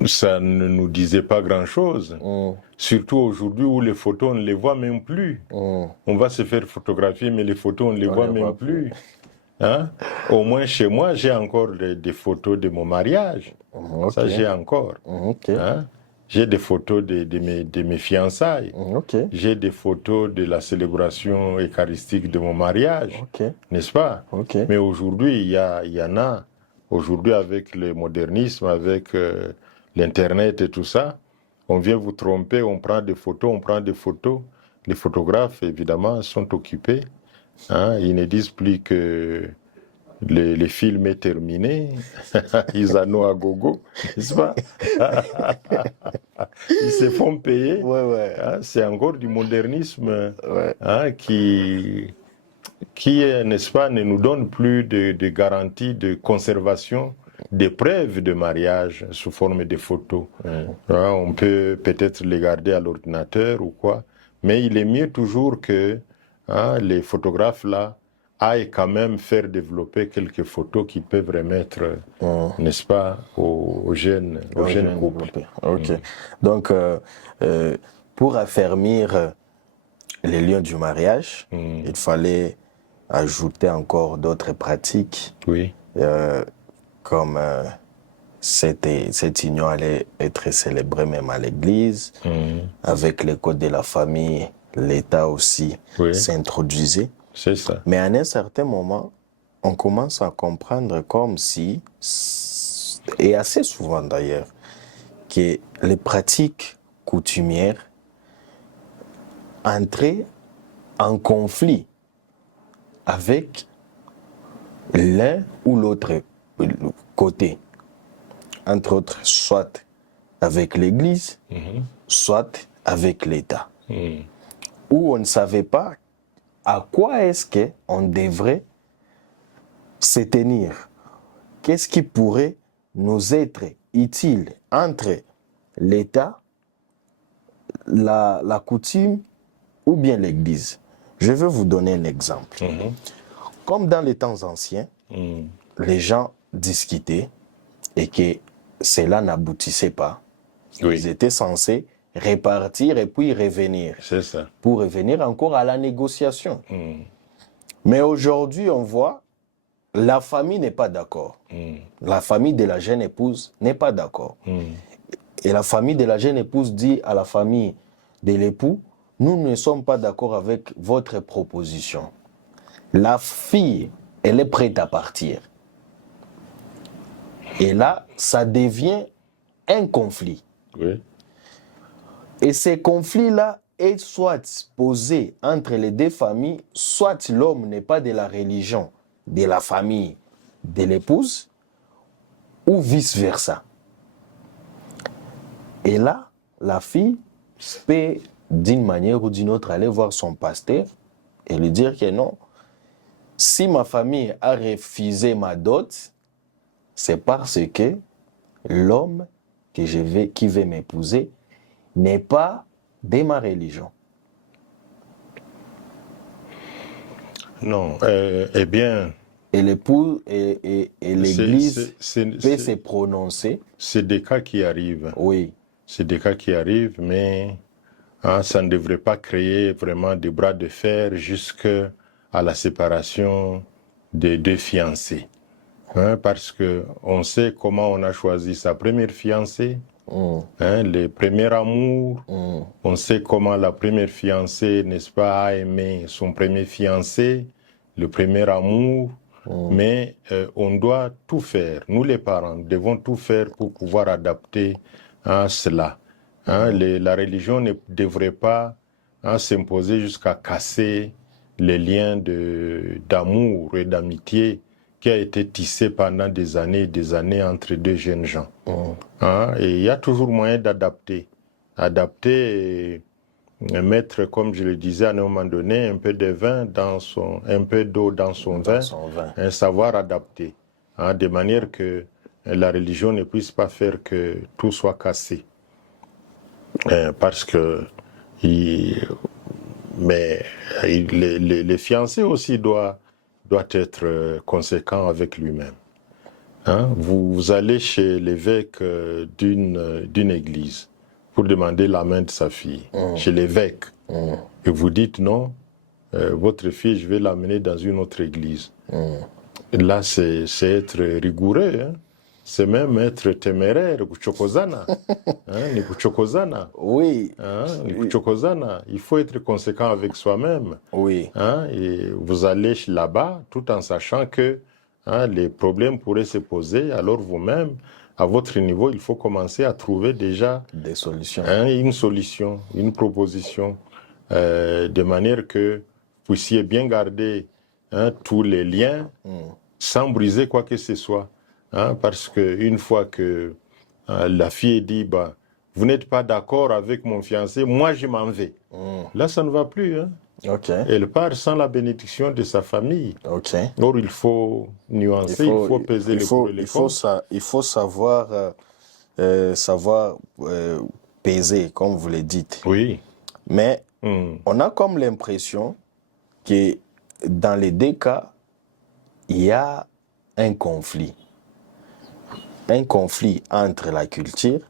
ça ne nous disait pas grand-chose. Surtout aujourd'hui où les photos, on ne les voit même plus. On va se faire photographier, mais les photos, on ne les voit même plus. Hein? Au moins chez moi, j'ai encore des photos de mon mariage. Ça, j'ai encore. Hein? J'ai des photos de mes fiançailles. J'ai des photos de la célébration eucharistique de mon mariage. N'est-ce pas? Mais aujourd'hui, il y en a. Aujourd'hui, avec le modernisme, avec l'Internet et tout ça, on vient vous tromper, on prend des photos. Les photographes, évidemment, sont occupés. Hein? Ils ne disent plus que le film est terminé, ils en ont à gogo, n'est-ce pas? Ils se font payer. Hein, c'est encore du modernisme hein, qui n'est-ce pas, ne nous donne plus de garantie de conservation des preuves de mariage sous forme de photos. Hein, on peut peut-être les garder à l'ordinateur ou quoi, mais il est mieux toujours que hein, les photographes là aillent quand même faire développer quelques photos qui peuvent remettre, n'est-ce pas, aux jeunes couples. Donc, pour affermir les liens du mariage, il fallait ajouter encore d'autres pratiques. Comme cette union allait être célébrée même à l'église, avec les codes de la famille, l'État aussi s'introduisait. C'est ça. Mais à un certain moment, on commence à comprendre comme si, et assez souvent d'ailleurs, que les pratiques coutumières entraient en conflit avec l'un ou l'autre côté. Entre autres, soit avec l'Église, soit avec l'État. Où on ne savait pas à quoi est-ce qu'on devrait se tenir. Qu'est-ce qui pourrait nous être utile entre l'État, la coutume ou bien l'Église? Je vais vous donner un exemple. Comme dans les temps anciens, les gens discutaient et que cela n'aboutissait pas. Oui. Ils étaient censés répartir et puis revenir. C'est ça. Pour revenir encore à la négociation. Mais aujourd'hui, on voit, la famille n'est pas d'accord. La famille de la jeune épouse n'est pas d'accord. Et la famille de la jeune épouse dit à la famille de l'époux, nous ne sommes pas d'accord avec votre proposition. La fille, elle est prête à partir. Et là, ça devient un conflit. Oui. Et ces conflits-là est soit posé entre les deux familles, soit l'homme n'est pas de la religion de la famille de l'épouse, ou vice-versa. Et là, la fille peut, d'une manière ou d'une autre, aller voir son pasteur et lui dire que non, si ma famille a refusé ma dot, c'est parce que l'homme qui veut m'épouser n'est pas de ma religion. Non, eh bien... Et l'époux et l'Église peut se prononcer. C'est des cas qui arrivent. Oui. C'est des cas qui arrivent, mais ça ne devrait pas créer vraiment des bras de fer jusqu'à la séparation des deux fiancés. Parce qu'on sait comment on a choisi sa première fiancée, les premiers amours. On sait comment la première fiancée, n'est-ce pas, a aimé son premier fiancé, le premier amour. Mais on doit tout faire. Nous, les parents, devons tout faire pour pouvoir adapter cela. La religion ne devrait pas s'imposer jusqu'à casser les liens d'amour et d'amitié qui a été tissé pendant des années entre deux jeunes gens. Et il y a toujours moyen d'adapter. Adapter et mettre, comme je le disais à un moment donné, un peu de vin un peu d'eau dans son vin, un savoir adapter, de manière que la religion ne puisse pas faire que tout soit cassé. Parce que les fiancés aussi doivent être conséquents avec lui-même. Vous allez chez l'évêque d'une église pour demander la main de sa fille, chez l'évêque, et vous dites non, votre fille, je vais l'amener dans une autre église. Là, c'est être rigoureux, c'est même être téméraire, kuchokozana. Oui. Il faut être conséquent avec soi-même. Oui. Et vous allez là-bas tout en sachant que les problèmes pourraient se poser, alors vous-même, à votre niveau, il faut commencer à trouver déjà des solutions. Une solution, une proposition, de manière que vous puissiez bien garder tous les liens sans briser quoi que ce soit. Parce qu'une fois que la fille dit, vous n'êtes pas d'accord avec mon fiancé, moi je m'en vais. Là, ça ne va plus. Okay. Elle part sans la bénédiction de sa famille. Okay. Or, il faut nuancer, il faut peser les pour et les contre. Il faut savoir, peser, comme vous le dites. Oui. Mais on a comme l'impression que dans les deux cas, il y a un conflit. Un conflit entre la culture,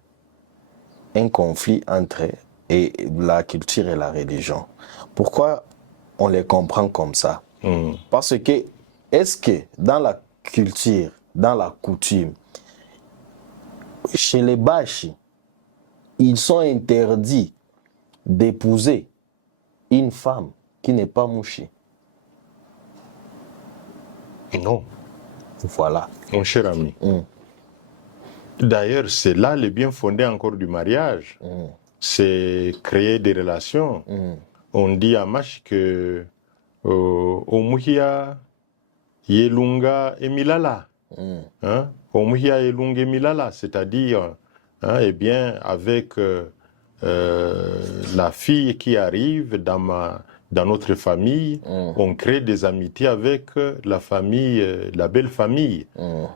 un conflit entre la culture et la religion. Pourquoi on les comprend comme ça? Parce que, est-ce que dans la culture, dans la coutume, chez les Bashi, ils sont interdits d'épouser une femme qui n'est pas mouchée? Non. Voilà. Mon cher ami. D'ailleurs, c'est là le bien fondé encore du mariage. C'est créer des relations. On dit à Mash que Omuhia Yelunga Emilala. Omuhia Yelunga Emilala, c'est-à-dire, eh bien, avec la fille qui arrive dans dans notre famille, on crée des amitiés avec la famille, la belle famille.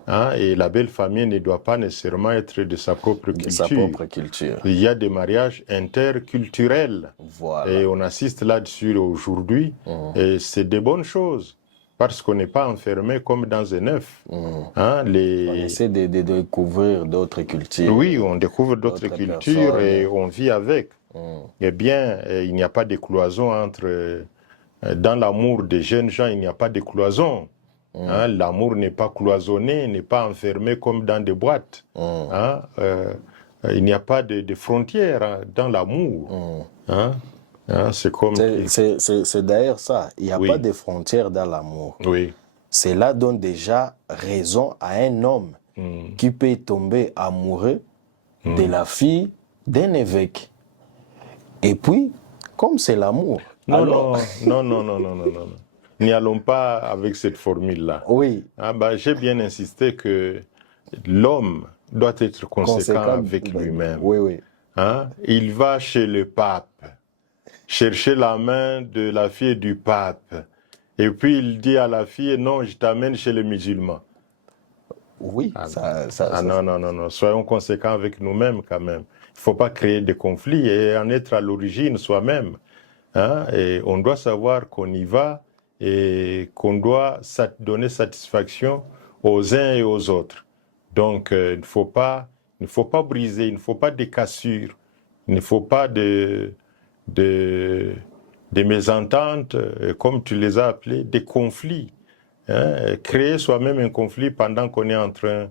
Hein, et la belle famille ne doit pas nécessairement être de sa propre culture. De sa propre culture. Il y a des mariages interculturels. Voilà. Et on assiste là-dessus aujourd'hui. Et c'est des bonnes choses. Parce qu'on n'est pas enfermé comme dans un œuf. On Les... essaie de découvrir d'autres cultures. Oui, on découvre d'autres cultures personnes. et on vit avec. Eh bien, il n'y a pas de cloison entre... Dans l'amour des jeunes gens, il n'y a pas de cloison. Hein, l'amour n'est pas cloisonné, n'est pas enfermé comme dans des boîtes. Hein, il n'y a pas de frontières hein, dans l'amour. Hein, c'est comme... C'est d'ailleurs ça. Il n'y a Oui. pas de frontières dans l'amour. Oui. Cela donne déjà raison à un homme qui peut tomber amoureux de la fille d'un évêque. Et puis, comme c'est l'amour. Non, alors... non. N'y allons pas avec cette formule-là. Oui. J'ai bien insisté que l'homme doit être conséquent avec lui-même. Oui, oui. Hein? Il va chez le pape, chercher la main de la fille du pape. Et puis il dit à la fille, non, je t'amène chez les musulmans. Oui, non. Soyons conséquents avec nous-mêmes quand même. Il ne faut pas créer des conflits et en être à l'origine soi-même. Hein? Et on doit savoir qu'on y va et qu'on doit donner satisfaction aux uns et aux autres. Donc, il ne faut pas briser, il ne faut pas de cassures, il ne faut pas de mésententes, comme tu les as appelés, des conflits. Hein? Créer soi-même un conflit pendant qu'on est en train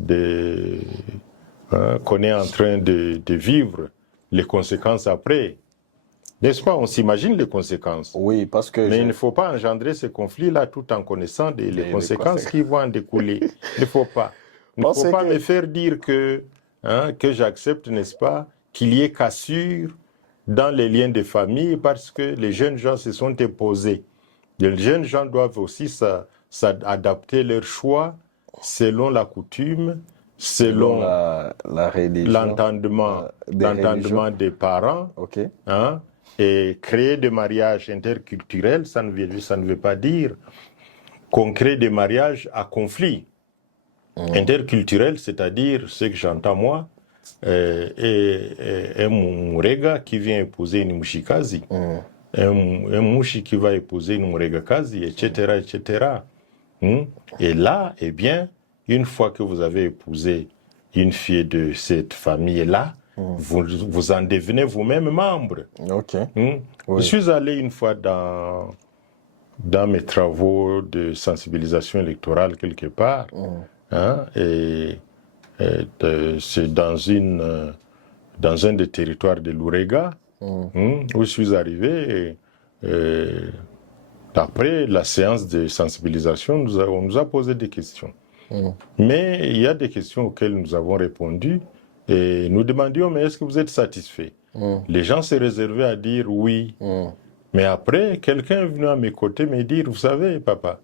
de vivre les conséquences après. N'est-ce pas? On s'imagine les conséquences. Oui, parce que... Mais il ne faut pas engendrer ces conflits-là tout en connaissant les conséquences qui vont en découler. Il ne faut pas. Il ne faut pas me faire dire que j'accepte, n'est-ce pas, qu'il y ait cassure dans les liens de famille parce que les jeunes gens se sont imposés. Les jeunes gens doivent aussi adapter leur choix selon la coutume, selon la religion, l'entendement des parents. Okay. Hein, et créer des mariages interculturels, ça ne veut pas dire qu'on crée des mariages à conflit. Interculturel, c'est-à-dire ce que j'entends moi, un Murega qui vient épouser une Mushikazi, un Mushi qui va épouser une Muregakazi, etc., etc. Et là, eh bien, une fois que vous avez épousé une fille de cette famille-là, vous en devenez vous-même membre. Okay. Oui. Je suis allé une fois dans mes travaux de sensibilisation électorale quelque part, et c'est dans un des territoires de l'Ourega, où je suis arrivé, et après la séance de sensibilisation, on nous a posé des questions. Mais il y a des questions auxquelles nous avons répondu, et nous demandions, mais est-ce que vous êtes satisfait? Les gens se réservaient à dire oui. Mais après, quelqu'un est venu à mes côtés me dire, vous savez, papa,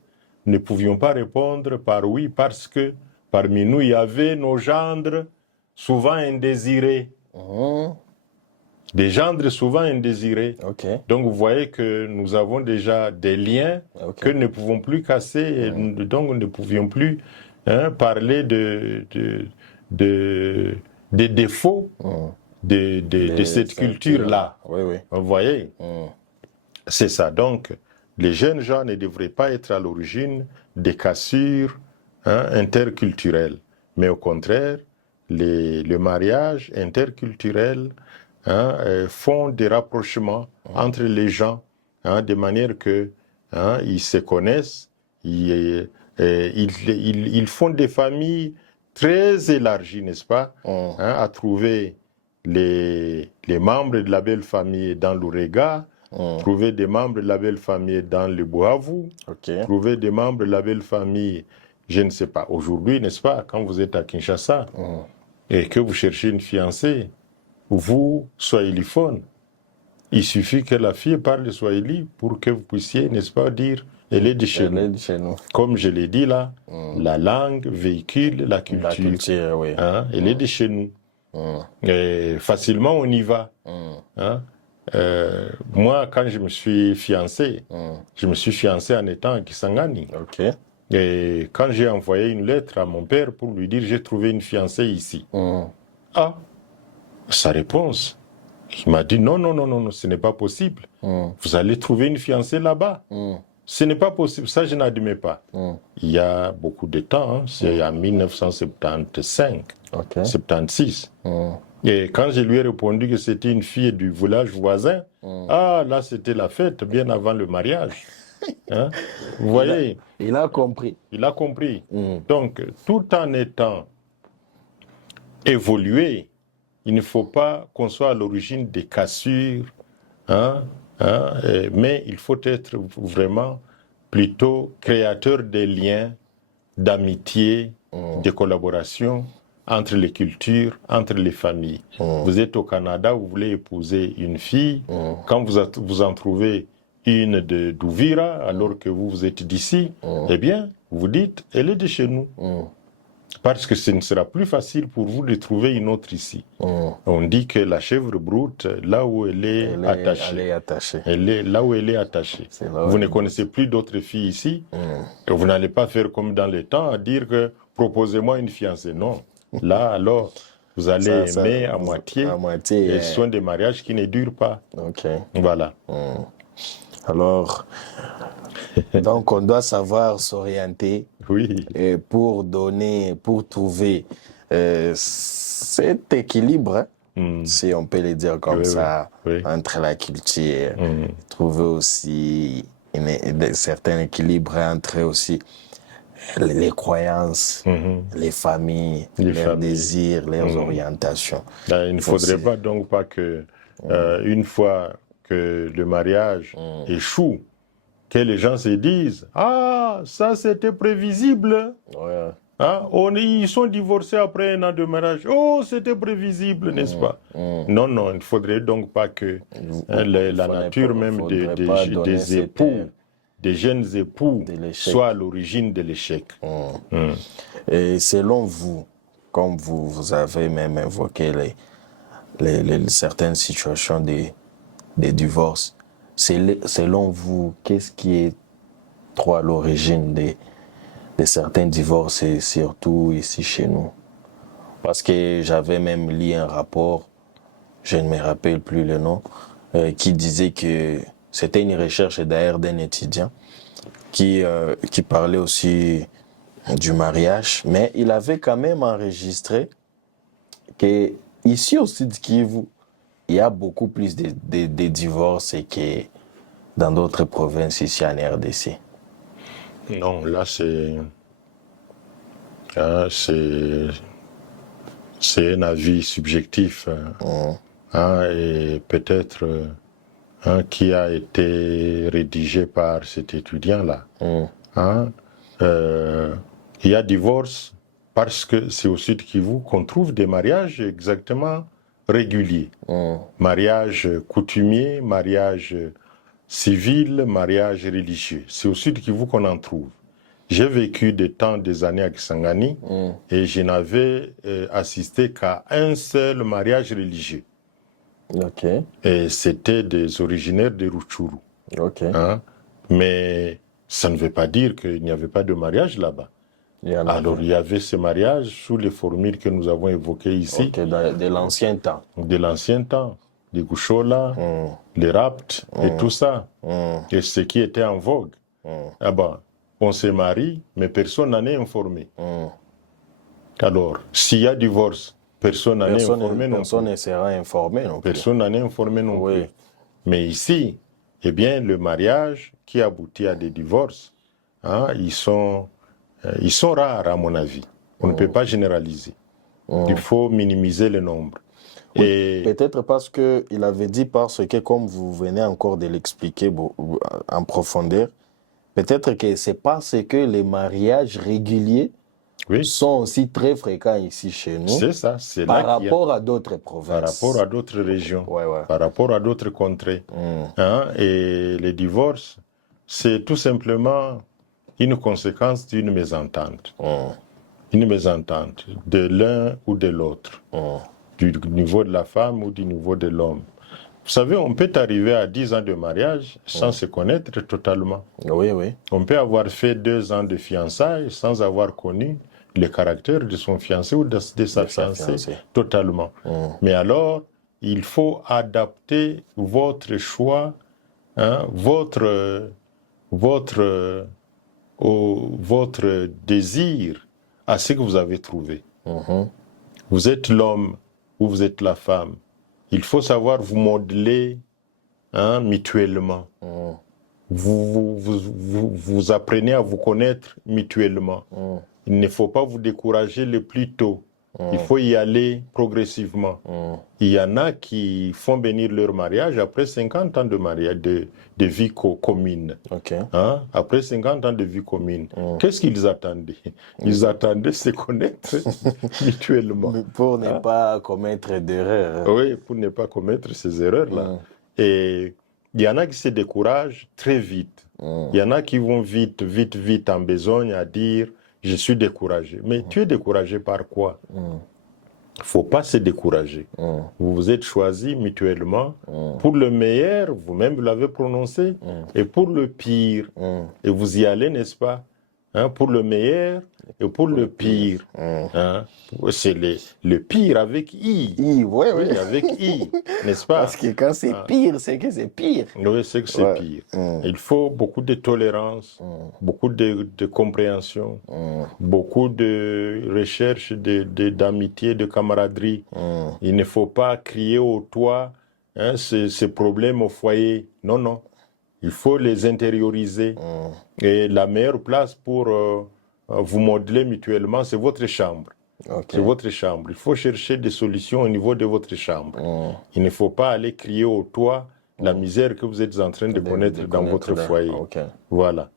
nous ne pouvions pas répondre par oui parce que parmi nous, il y avait nos gendres souvent indésirés. Des gendres souvent indésirés. Okay. Donc, vous voyez que nous avons déjà des liens que nous ne pouvons plus casser. Et donc, nous ne pouvions plus parler des défauts de cette culture-là. Oui, oui. Vous voyez? C'est ça. Donc, les jeunes gens ne devraient pas être à l'origine des cassures interculturelles. Mais au contraire, le mariage interculturel font des rapprochements entre les gens, de manière que ils se connaissent, ils font des familles très élargies, n'est-ce pas, à trouver les membres de la belle famille dans l'Ourega, trouver des membres de la belle famille dans le Buavu, trouver des membres de la belle famille, je ne sais pas, aujourd'hui, n'est-ce pas, quand vous êtes à Kinshasa et que vous cherchez une fiancée, vous, swahiliphone, il suffit que la fille parle le swahili pour que vous puissiez, n'est-ce pas, dire elle est de chez nous. Comme je l'ai dit là, la langue véhicule la culture. La culture, oui. Elle est de chez nous. Et facilement, on y va. moi, quand je me suis fiancé, je me suis fiancé en étant à Kisangani. Ok. Et quand j'ai envoyé une lettre à mon père pour lui dire j'ai trouvé une fiancée ici. Ah, sa réponse, il m'a dit non, non, non, non, non, ce n'est pas possible. Vous allez trouver une fiancée là-bas. Ce n'est pas possible, ça je n'admets pas. Il y a beaucoup de temps, hein, c'est en 1975, 76. Et quand je lui ai répondu que c'était une fille du village voisin, ah là c'était la fête, bien avant le mariage. Hein? Vous voyez? Il a compris. Il a compris. Donc, tout en étant évolué, il ne faut pas qu'on soit à l'origine des cassures, mais il faut être vraiment plutôt créateur des liens d'amitié, de collaboration entre les cultures, entre les familles. Vous êtes au Canada, vous voulez épouser une fille, quand vous en trouvez une de d'Ouvira, alors que vous êtes d'ici, eh bien, vous dites, elle est de chez nous. Parce que ce ne sera plus facile pour vous de trouver une autre ici. On dit que la chèvre broute, là où elle est attachée. Elle est attachée. Elle est là où elle est attachée. Vous ne connaissez plus d'autres filles ici. Et vous n'allez pas faire comme dans les temps, à dire que proposez-moi une fiancée. Non. Là, alors, vous allez aimer à moitié. Et ce sont des mariages qui ne durent pas. Voilà. Alors, donc on doit savoir s'orienter pour trouver cet équilibre, si on peut le dire comme ça, entre la culture, trouver aussi un certain équilibre entre aussi les croyances, les familles, leurs désirs, leurs orientations. Il ne faudrait pas donc pas que une fois que le mariage échoue, que les gens se disent « Ah, ça c'était prévisible ils sont divorcés après un an de mariage. Oh, c'était prévisible, n'est-ce pas ?» Non, non, il ne faudrait donc pas que la nature même des époux, des jeunes époux, soit à l'origine de l'échec. Et selon vous, comme vous avez même évoqué certaines situations des divorces, selon vous, qu'est-ce qui est trop à l'origine de certains divorces, et surtout ici chez nous? Parce que j'avais même lu un rapport, je ne me rappelle plus le nom, qui disait que c'était une recherche d'ailleurs d'un étudiant qui parlait aussi du mariage, mais il avait quand même enregistré que ici au Sud Kivu, il y a beaucoup plus de divorces que dans d'autres provinces ici en RDC. Non, là c'est un avis subjectif et peut-être qui a été rédigé par cet étudiant-là. Il y a divorce parce que c'est au Sud Kivu qu'on trouve des mariages exactement réguliers. Mariage coutumier, mariage civil, mariage religieux. C'est au Sud Kivu qu'on en trouve. J'ai vécu des années à Kisangani et je n'avais assisté qu'à un seul mariage religieux. Et c'était des originaires de Rutshuru. Mais ça ne veut pas dire qu'il n'y avait pas de mariage là-bas. Alors il y avait ce mariage sous les formules que nous avons évoquées ici. De l'ancien temps. De l'ancien temps. Les Gushola, les rapts et tout ça. Et ce qui était en vogue. On se marie, mais personne n'en est informé. Alors, s'il y a divorce, personne n'en est informé non plus. Personne ne sera informé non plus. Personne n'en est informé non plus. Mais ici, eh bien, le mariage qui aboutit à des divorces, ils sont rares à mon avis. On ne peut pas généraliser. Il faut minimiser le nombre. Oui, peut-être parce qu'il avait dit, parce que comme vous venez encore de l'expliquer en profondeur, peut-être que c'est parce que les mariages réguliers sont aussi très fréquents ici chez nous. C'est ça, c'est par rapport à d'autres provinces. Par rapport à d'autres régions, par rapport à d'autres contrées. Et les divorces, c'est tout simplement une conséquence d'une mésentente. Une mésentente de l'un ou de l'autre. Du niveau de la femme ou du niveau de l'homme. Vous savez, on peut arriver à 10 ans de mariage sans se connaître totalement. Oui, oui. On peut avoir fait 2 ans de fiançailles sans avoir connu le caractère de son fiancé ou de sa fiancée totalement. Mais alors, il faut adapter votre choix, hein, votre désir à ce que vous avez trouvé. Vous êtes l'homme ou vous êtes la femme. Il faut savoir vous modeler, hein, mutuellement. Vous apprenez à vous connaître mutuellement. Il ne faut pas vous décourager le plus tôt. Il faut y aller progressivement. Il y en a qui font bénir leur mariage après 50 ans de mariage, de vie commune. Hein? Après 50 ans de vie commune. Qu'est-ce qu'ils attendaient? Ils attendaient se connaître mutuellement. Pour ne pas commettre d'erreurs. Oui, pour ne pas commettre ces erreurs-là. Et il y en a qui se découragent très vite. Il y en a qui vont vite en besogne à dire « je suis découragé ». Mais tu es découragé par quoi? Il ne faut pas se décourager. Vous vous êtes choisis mutuellement pour le meilleur, vous-même vous l'avez prononcé, et pour le pire. Et vous y allez, n'est-ce pas? Hein, pour le meilleur et pour le pire. Hein? C'est le pire avec I. Oui, avec I, n'est-ce pas? Parce que quand c'est pire, c'est que c'est pire. Oui, c'est que c'est pire. Il faut beaucoup de tolérance, beaucoup de compréhension, beaucoup de recherche d'amitié, de camaraderie. Il ne faut pas crier au toit, hein, ces problèmes au foyer. Non, non. Il faut les intérioriser. Et la meilleure place pour vous modeler mutuellement, c'est votre chambre. C'est votre chambre. Il faut chercher des solutions au niveau de votre chambre. Il ne faut pas aller crier au toit la misère que vous êtes en train de connaître dans votre foyer. Voilà.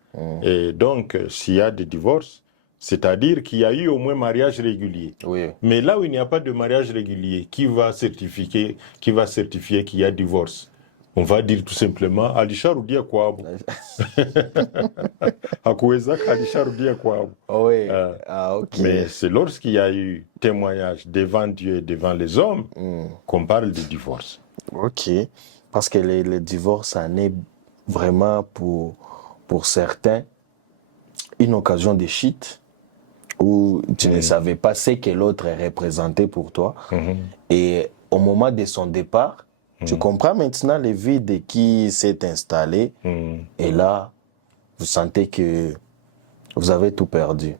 Et donc, s'il y a des divorces, c'est-à-dire qu'il y a eu au moins mariage régulier. Mais là où il n'y a pas de mariage régulier, qui va certifier qu'il y a divorce? On va dire tout simplement Alisha Rudia Kwabo. Akuezak Alisha Rudia Kwabo. Oui. Mais c'est lorsqu'il y a eu témoignage devant Dieu et devant les hommes qu'on parle de divorce. Ok. Parce que le divorce en est vraiment pour certains une occasion de chute où tu ne savais pas ce que l'autre représentait pour toi. Et au moment de son départ, tu comprends maintenant le vide qui s'est installé. Et là, vous sentez que vous avez tout perdu.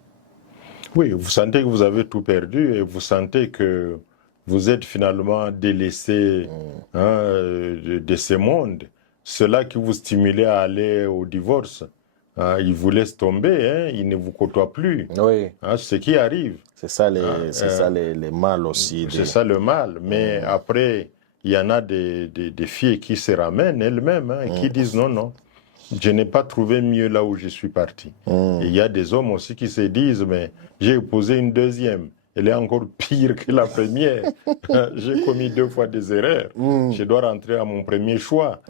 Oui, vous sentez que vous avez tout perdu et vous sentez que vous êtes finalement délaissé de ce monde. Cela qui vous stimulait à aller au divorce, il vous laisse tomber, hein, il ne vous côtoie plus. Ce qui arrive. C'est ça les mal aussi. C'est ça le mal. Mais après, il y en a des filles qui se ramènent elles-mêmes, hein, qui disent non, non, je n'ai pas trouvé mieux là où je suis parti. Et il y a des hommes aussi qui se disent, mais j'ai épousé une deuxième, elle est encore pire que la première. J'ai commis 2 fois des erreurs. Je dois rentrer à mon premier choix.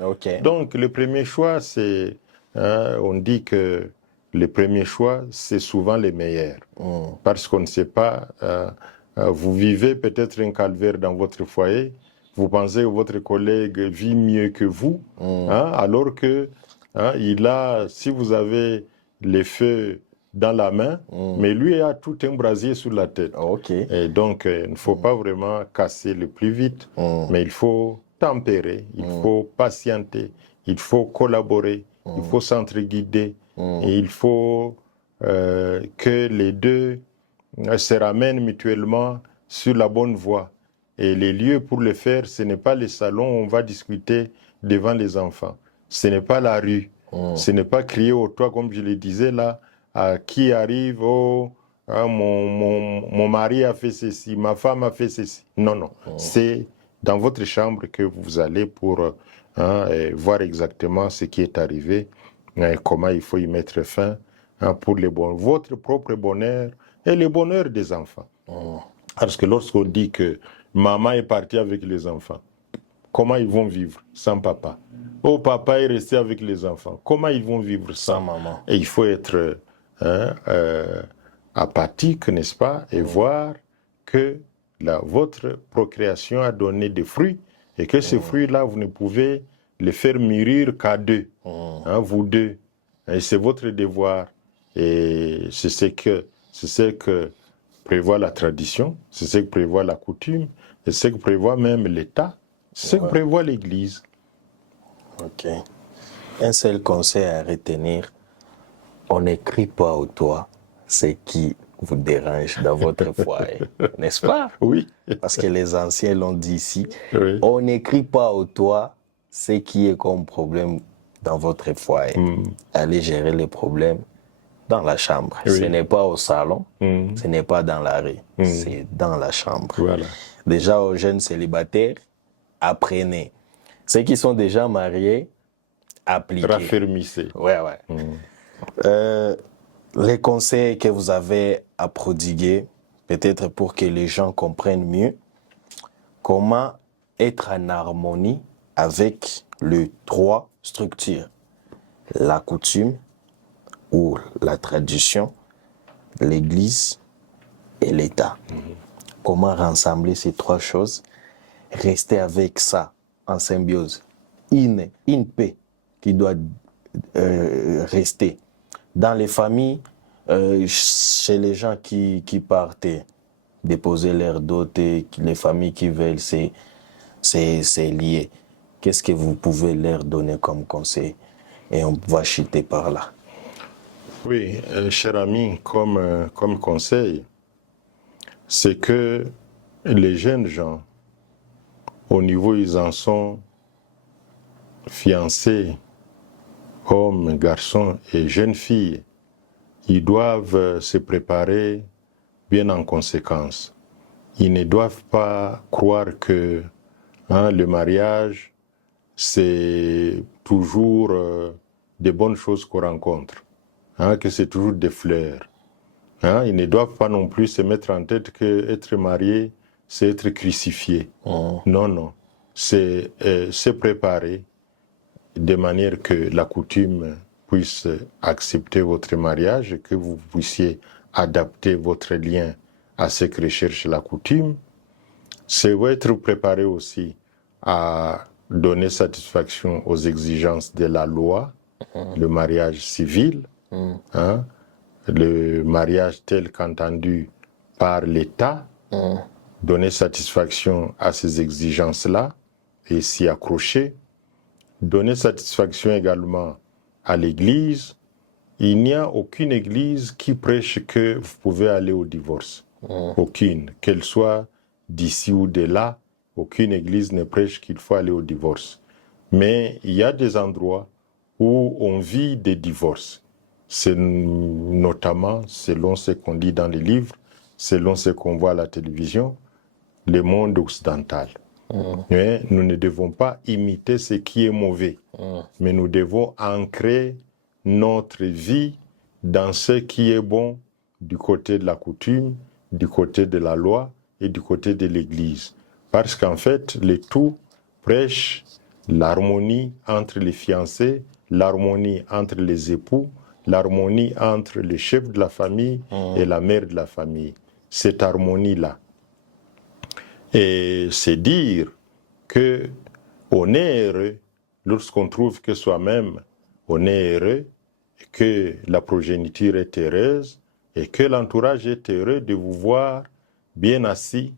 Donc le premier choix, c'est, on dit que le premier choix, c'est souvent les meilleurs. Parce qu'on ne sait pas, vous vivez peut-être un calvaire dans votre foyer, vous pensez que votre collègue vit mieux que vous, alors que si vous avez les feux dans la main, mais lui a tout un brasier sur la tête. Et donc, il ne faut pas vraiment casser le plus vite, mais il faut tempérer, il faut patienter, il faut collaborer, il faut s'entreguider, et il faut que les deux se ramènent mutuellement sur la bonne voie. Et les lieux pour le faire, ce n'est pas les salons où on va discuter devant les enfants. Ce n'est pas la rue. Ce n'est pas crier au toit, comme je le disais là, à qui arrive, mon mari a fait ceci, ma femme a fait ceci. Non, non. C'est dans votre chambre que vous allez pour voir exactement ce qui est arrivé, comment il faut y mettre fin pour votre propre bonheur et le bonheur des enfants. Parce que lorsqu'on dit que maman est partie avec les enfants, comment ils vont vivre sans papa? Oh, papa est resté avec les enfants, comment ils vont vivre sans maman? Et il faut être apathique, n'est-ce pas? Et voir que votre procréation a donné des fruits Et que ces fruits-là, vous ne pouvez les faire mûrir qu'à deux, vous deux. Et c'est votre devoir. Et c'est ce que prévoit la tradition, c'est ce que prévoit la coutume, c'est ce que prévoit même l'État, c'est ce que prévoit l'Église. Ok. Un seul conseil à retenir, on n'écrit pas au toit ce qui vous dérange dans votre foyer, n'est-ce pas? Oui. Parce que les anciens l'ont dit ici, Oui. on n'écrit pas au toit ce qui est comme problème dans votre foyer. Allez gérer les problèmes dans la chambre. Oui. Ce n'est pas au salon, ce n'est pas dans la rue, c'est dans la chambre. Voilà. Déjà aux jeunes célibataires, apprenez. Ceux qui sont déjà mariés, appliquez. Raffermissez. Ouais. Les conseils que vous avez à prodiguer, peut-être pour que les gens comprennent mieux comment être en harmonie avec les trois structures. La coutume ou la tradition, l'Église et l'État. Comment rassembler ces trois choses, rester avec ça en symbiose, une paix qui doit rester dans les familles, chez les gens qui partent déposer leur dot, et les familles qui veulent, c'est lié. Qu'est-ce que vous pouvez leur donner comme conseil? Et on va chuter par là. Oui, cher ami, comme conseil, c'est que les jeunes gens, au niveau où ils en sont fiancés, hommes, garçons et jeunes filles, ils doivent se préparer bien en conséquence. Ils ne doivent pas croire que le mariage, c'est toujours des bonnes choses qu'on rencontre, que c'est toujours des fleurs. Ils ne doivent pas non plus se mettre en tête qu'être marié, c'est être crucifié. Non. C'est se préparer de manière que la coutume puisse accepter votre mariage, que vous puissiez adapter votre lien à ce que recherche la coutume. C'est être préparé aussi à donner satisfaction aux exigences de la loi, le mariage civil, le mariage tel qu'entendu par l'État, donner satisfaction à ces exigences-là et s'y accrocher. Donner satisfaction également à l'Église. Il n'y a aucune Église qui prêche que vous pouvez aller au divorce. Aucune. Qu'elle soit d'ici ou de là, aucune Église ne prêche qu'il faut aller au divorce. Mais il y a des endroits où on vit des divorces. C'est notamment, selon ce qu'on lit dans les livres, selon ce qu'on voit à la télévision, le monde occidental. Mais nous ne devons pas imiter ce qui est mauvais, mais nous devons ancrer notre vie dans ce qui est bon du côté de la coutume, du côté de la loi et du côté de l'Église. Parce qu'en fait, le tout prêche l'harmonie entre les fiancés, l'harmonie entre les époux, l'harmonie entre le chef de la famille et la mère de la famille. Cette harmonie-là. Et c'est dire qu'on est heureux lorsqu'on trouve que soi-même, on est heureux, que la progéniture est heureuse et que l'entourage est heureux de vous voir bien assis,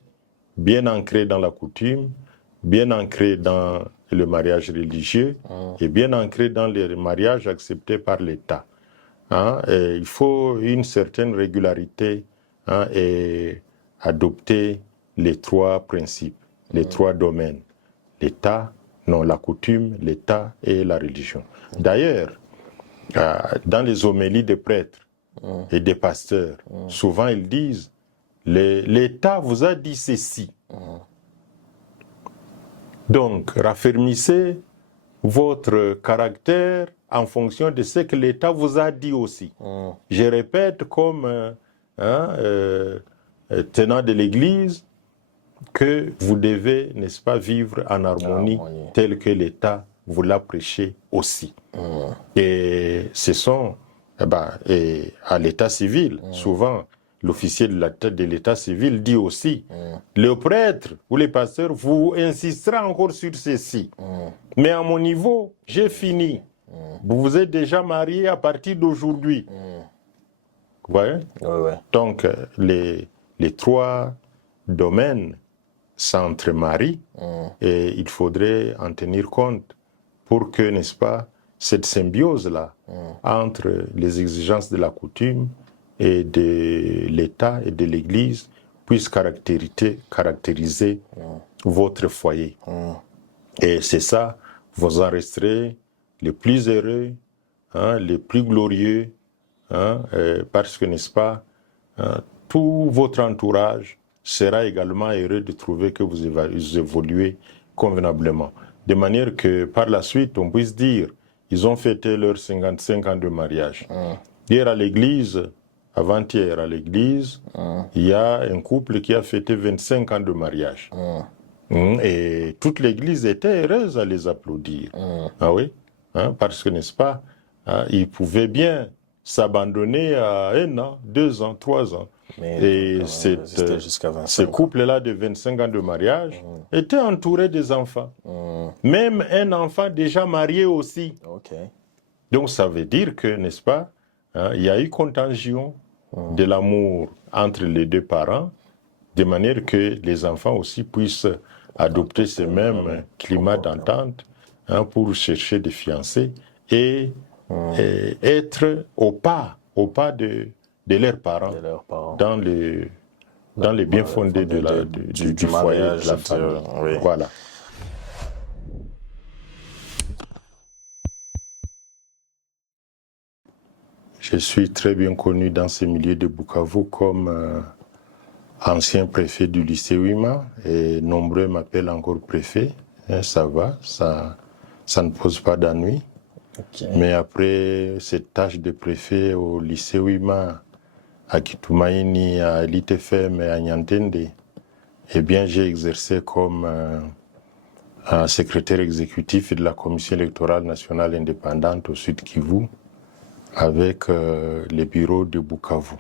bien ancré dans la coutume, bien ancré dans le mariage religieux et bien ancré dans les mariages acceptés par l'État. Et il faut une certaine régularité et adopter les trois principes, les trois domaines. L'État, la coutume, l'État et la religion. D'ailleurs, dans les homélies des prêtres et des pasteurs, souvent ils disent, l'État vous a dit ceci. Donc, raffermissez votre caractère en fonction de ce que l'État vous a dit aussi. Je répète comme tenant de l'Église, que vous devez, n'est-ce pas, vivre en harmonie telle que l'État vous l'a prêché aussi. Et ce sont, et à l'état civil, souvent, l'officier de l'état civil dit aussi, le prêtre ou les pasteurs vous insistera encore sur ceci. Mais à mon niveau, j'ai fini. Vous vous êtes déjà marié à partir d'aujourd'hui. Vous voyez? Donc, les trois domaines s'entremarient et il faudrait en tenir compte pour que, n'est-ce pas, cette symbiose-là entre les exigences de la coutume et de l'État et de l'Église puisse caractériser votre foyer. Et c'est ça, vous en resterez les plus heureux, les plus glorieux, parce que, n'est-ce pas, tout votre entourage sera également heureux de trouver que vous évoluez convenablement. De manière que par la suite, on puisse dire, ils ont fêté leurs 55 ans de mariage. Hier à l'église, avant-hier à l'église, il y a un couple qui a fêté 25 ans de mariage. Et toute l'église était heureuse à les applaudir. Ah oui, parce que, n'est-ce pas, ils pouvaient bien s'abandonner à 1 an, 2 ans, 3 ans. Mais et ce couple-là de 25 ans de mariage était entouré des enfants. Même un enfant déjà marié aussi. Donc ça veut dire que, n'est-ce pas, il y a eu contagion de l'amour entre les deux parents, de manière que les enfants aussi puissent adopter ce même climat d'entente pour chercher des fiancés et être au pas de leurs parents, dans les bien fondés du foyer, de la famille. Oui. Voilà. Je suis très bien connu dans ces milieux de Bukavu comme ancien préfet du lycée Wima, et nombreux m'appellent encore préfet. Ça va, ça ne pose pas d'ennui. Mais après cette tâche de préfet au lycée Wima, à Kitumaini, à l'ITFM et à Nyantende, eh bien j'ai exercé comme un secrétaire exécutif de la Commission électorale nationale indépendante au Sud Kivu, avec les bureaux de Bukavu.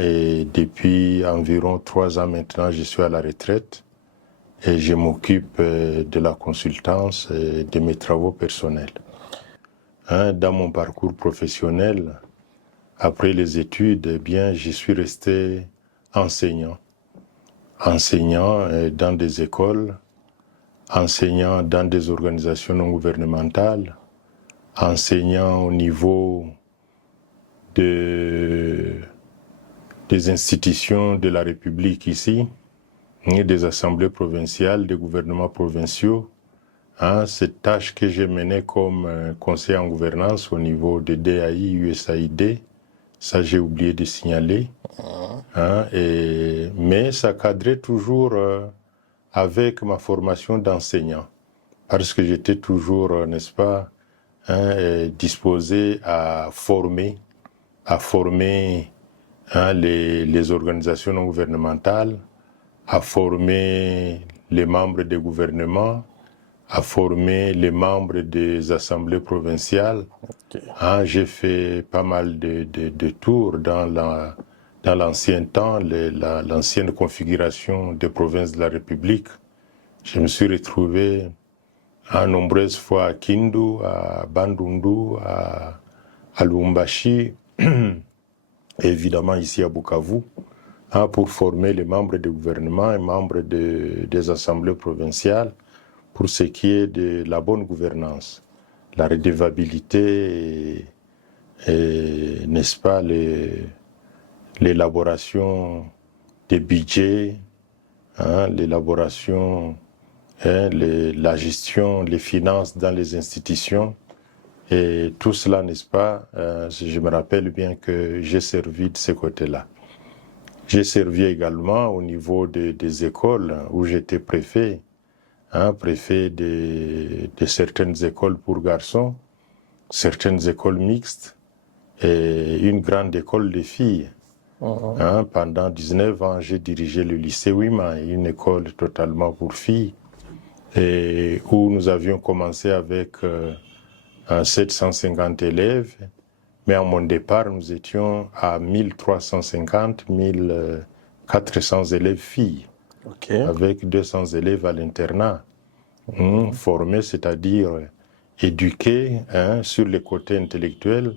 Et depuis environ 3 ans maintenant, je suis à la retraite et je m'occupe de la consultance et de mes travaux personnels. Dans mon parcours professionnel, après les études, eh bien, je suis resté enseignant dans des écoles, enseignant dans des organisations non gouvernementales, enseignant au niveau des institutions de la République ici, des assemblées provinciales, des gouvernements provinciaux. Cette tâche que j'ai menée comme conseiller en gouvernance au niveau de DAI, USAID, ça j'ai oublié de signaler. Mais ça cadrait toujours avec ma formation d'enseignant, parce que j'étais toujours, n'est-ce pas, disposé à former les organisations non gouvernementales, à former les membres des gouvernements, à former les membres des assemblées provinciales. J'ai fait pas mal de tours dans l'ancien temps, l'ancienne configuration des provinces de la République. Je me suis retrouvé nombreuses fois à Kindu, à Bandundu, à Lubumbashi, évidemment ici à Bukavu, pour former les membres du gouvernement et membres des assemblées provinciales pour ce qui est de la bonne gouvernance, la redevabilité et n'est-ce pas, l'élaboration des budgets, l'élaboration, la gestion, les finances dans les institutions. Et tout cela, n'est-ce pas, je me rappelle bien que j'ai servi de ce côté-là. J'ai servi également au niveau des écoles où j'étais préfet, préfet de certaines écoles pour garçons, certaines écoles mixtes et une grande école de filles. Pendant 19 ans, j'ai dirigé le lycée Wima, une école totalement pour filles, et où nous avions commencé avec 750 élèves, Mais à mon départ, nous étions à 1350, 1400 élèves filles, avec 200 élèves à l'internat, formés, c'est-à-dire éduqués sur les côtés intellectuels,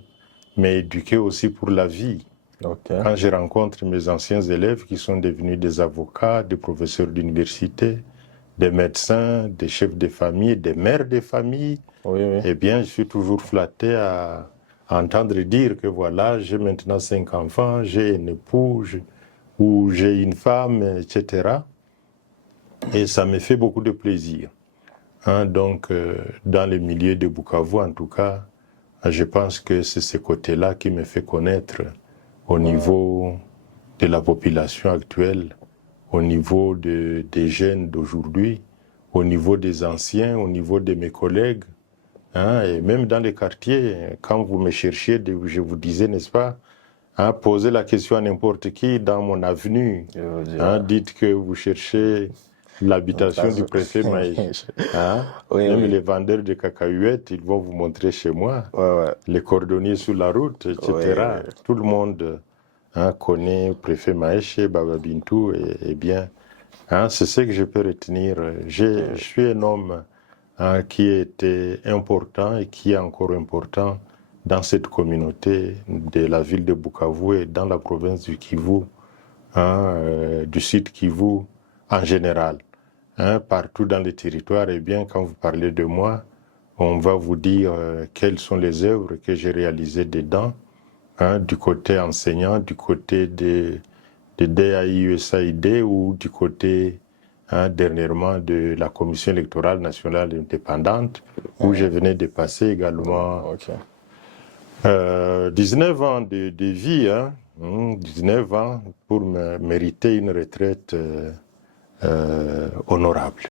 mais éduqués aussi pour la vie. Quand je rencontre mes anciens élèves qui sont devenus des avocats, des professeurs d'université, des médecins, des chefs de famille, des mères de famille, eh bien, je suis toujours flatté à entendre dire que voilà, j'ai maintenant 5 enfants, j'ai une épouse ou j'ai une femme, etc. Et ça me fait beaucoup de plaisir. Donc, dans les milieux de Bukavu, en tout cas, je pense que c'est ce côté-là qui me fait connaître au niveau de la population actuelle, au niveau des jeunes d'aujourd'hui, au niveau des anciens, au niveau de mes collègues, et même dans les quartiers, quand vous me cherchiez, je vous disais, n'est-ce pas, posez la question à n'importe qui dans mon avenue, dites que vous cherchez l'habitation du préfet Maïch. Même les vendeurs de cacahuètes, ils vont vous montrer chez moi, les cordonniers sur la route, etc. Tout le monde connaît le préfet Maïch, Baba Bintou, et bien, c'est ce que je peux retenir. Je suis un homme qui était important et qui est encore important dans cette communauté de la ville de Bukavu et dans la province du Kivu, du sud Kivu en général. Partout dans les territoires, et bien, quand vous parlez de moi, on va vous dire quelles sont les œuvres que j'ai réalisées dedans, du côté enseignant, du côté de DAI-USAID ou du côté dernièrement de la Commission électorale nationale indépendante, où je venais de passer également 19 ans de vie, 19 ans pour mériter une retraite honorable.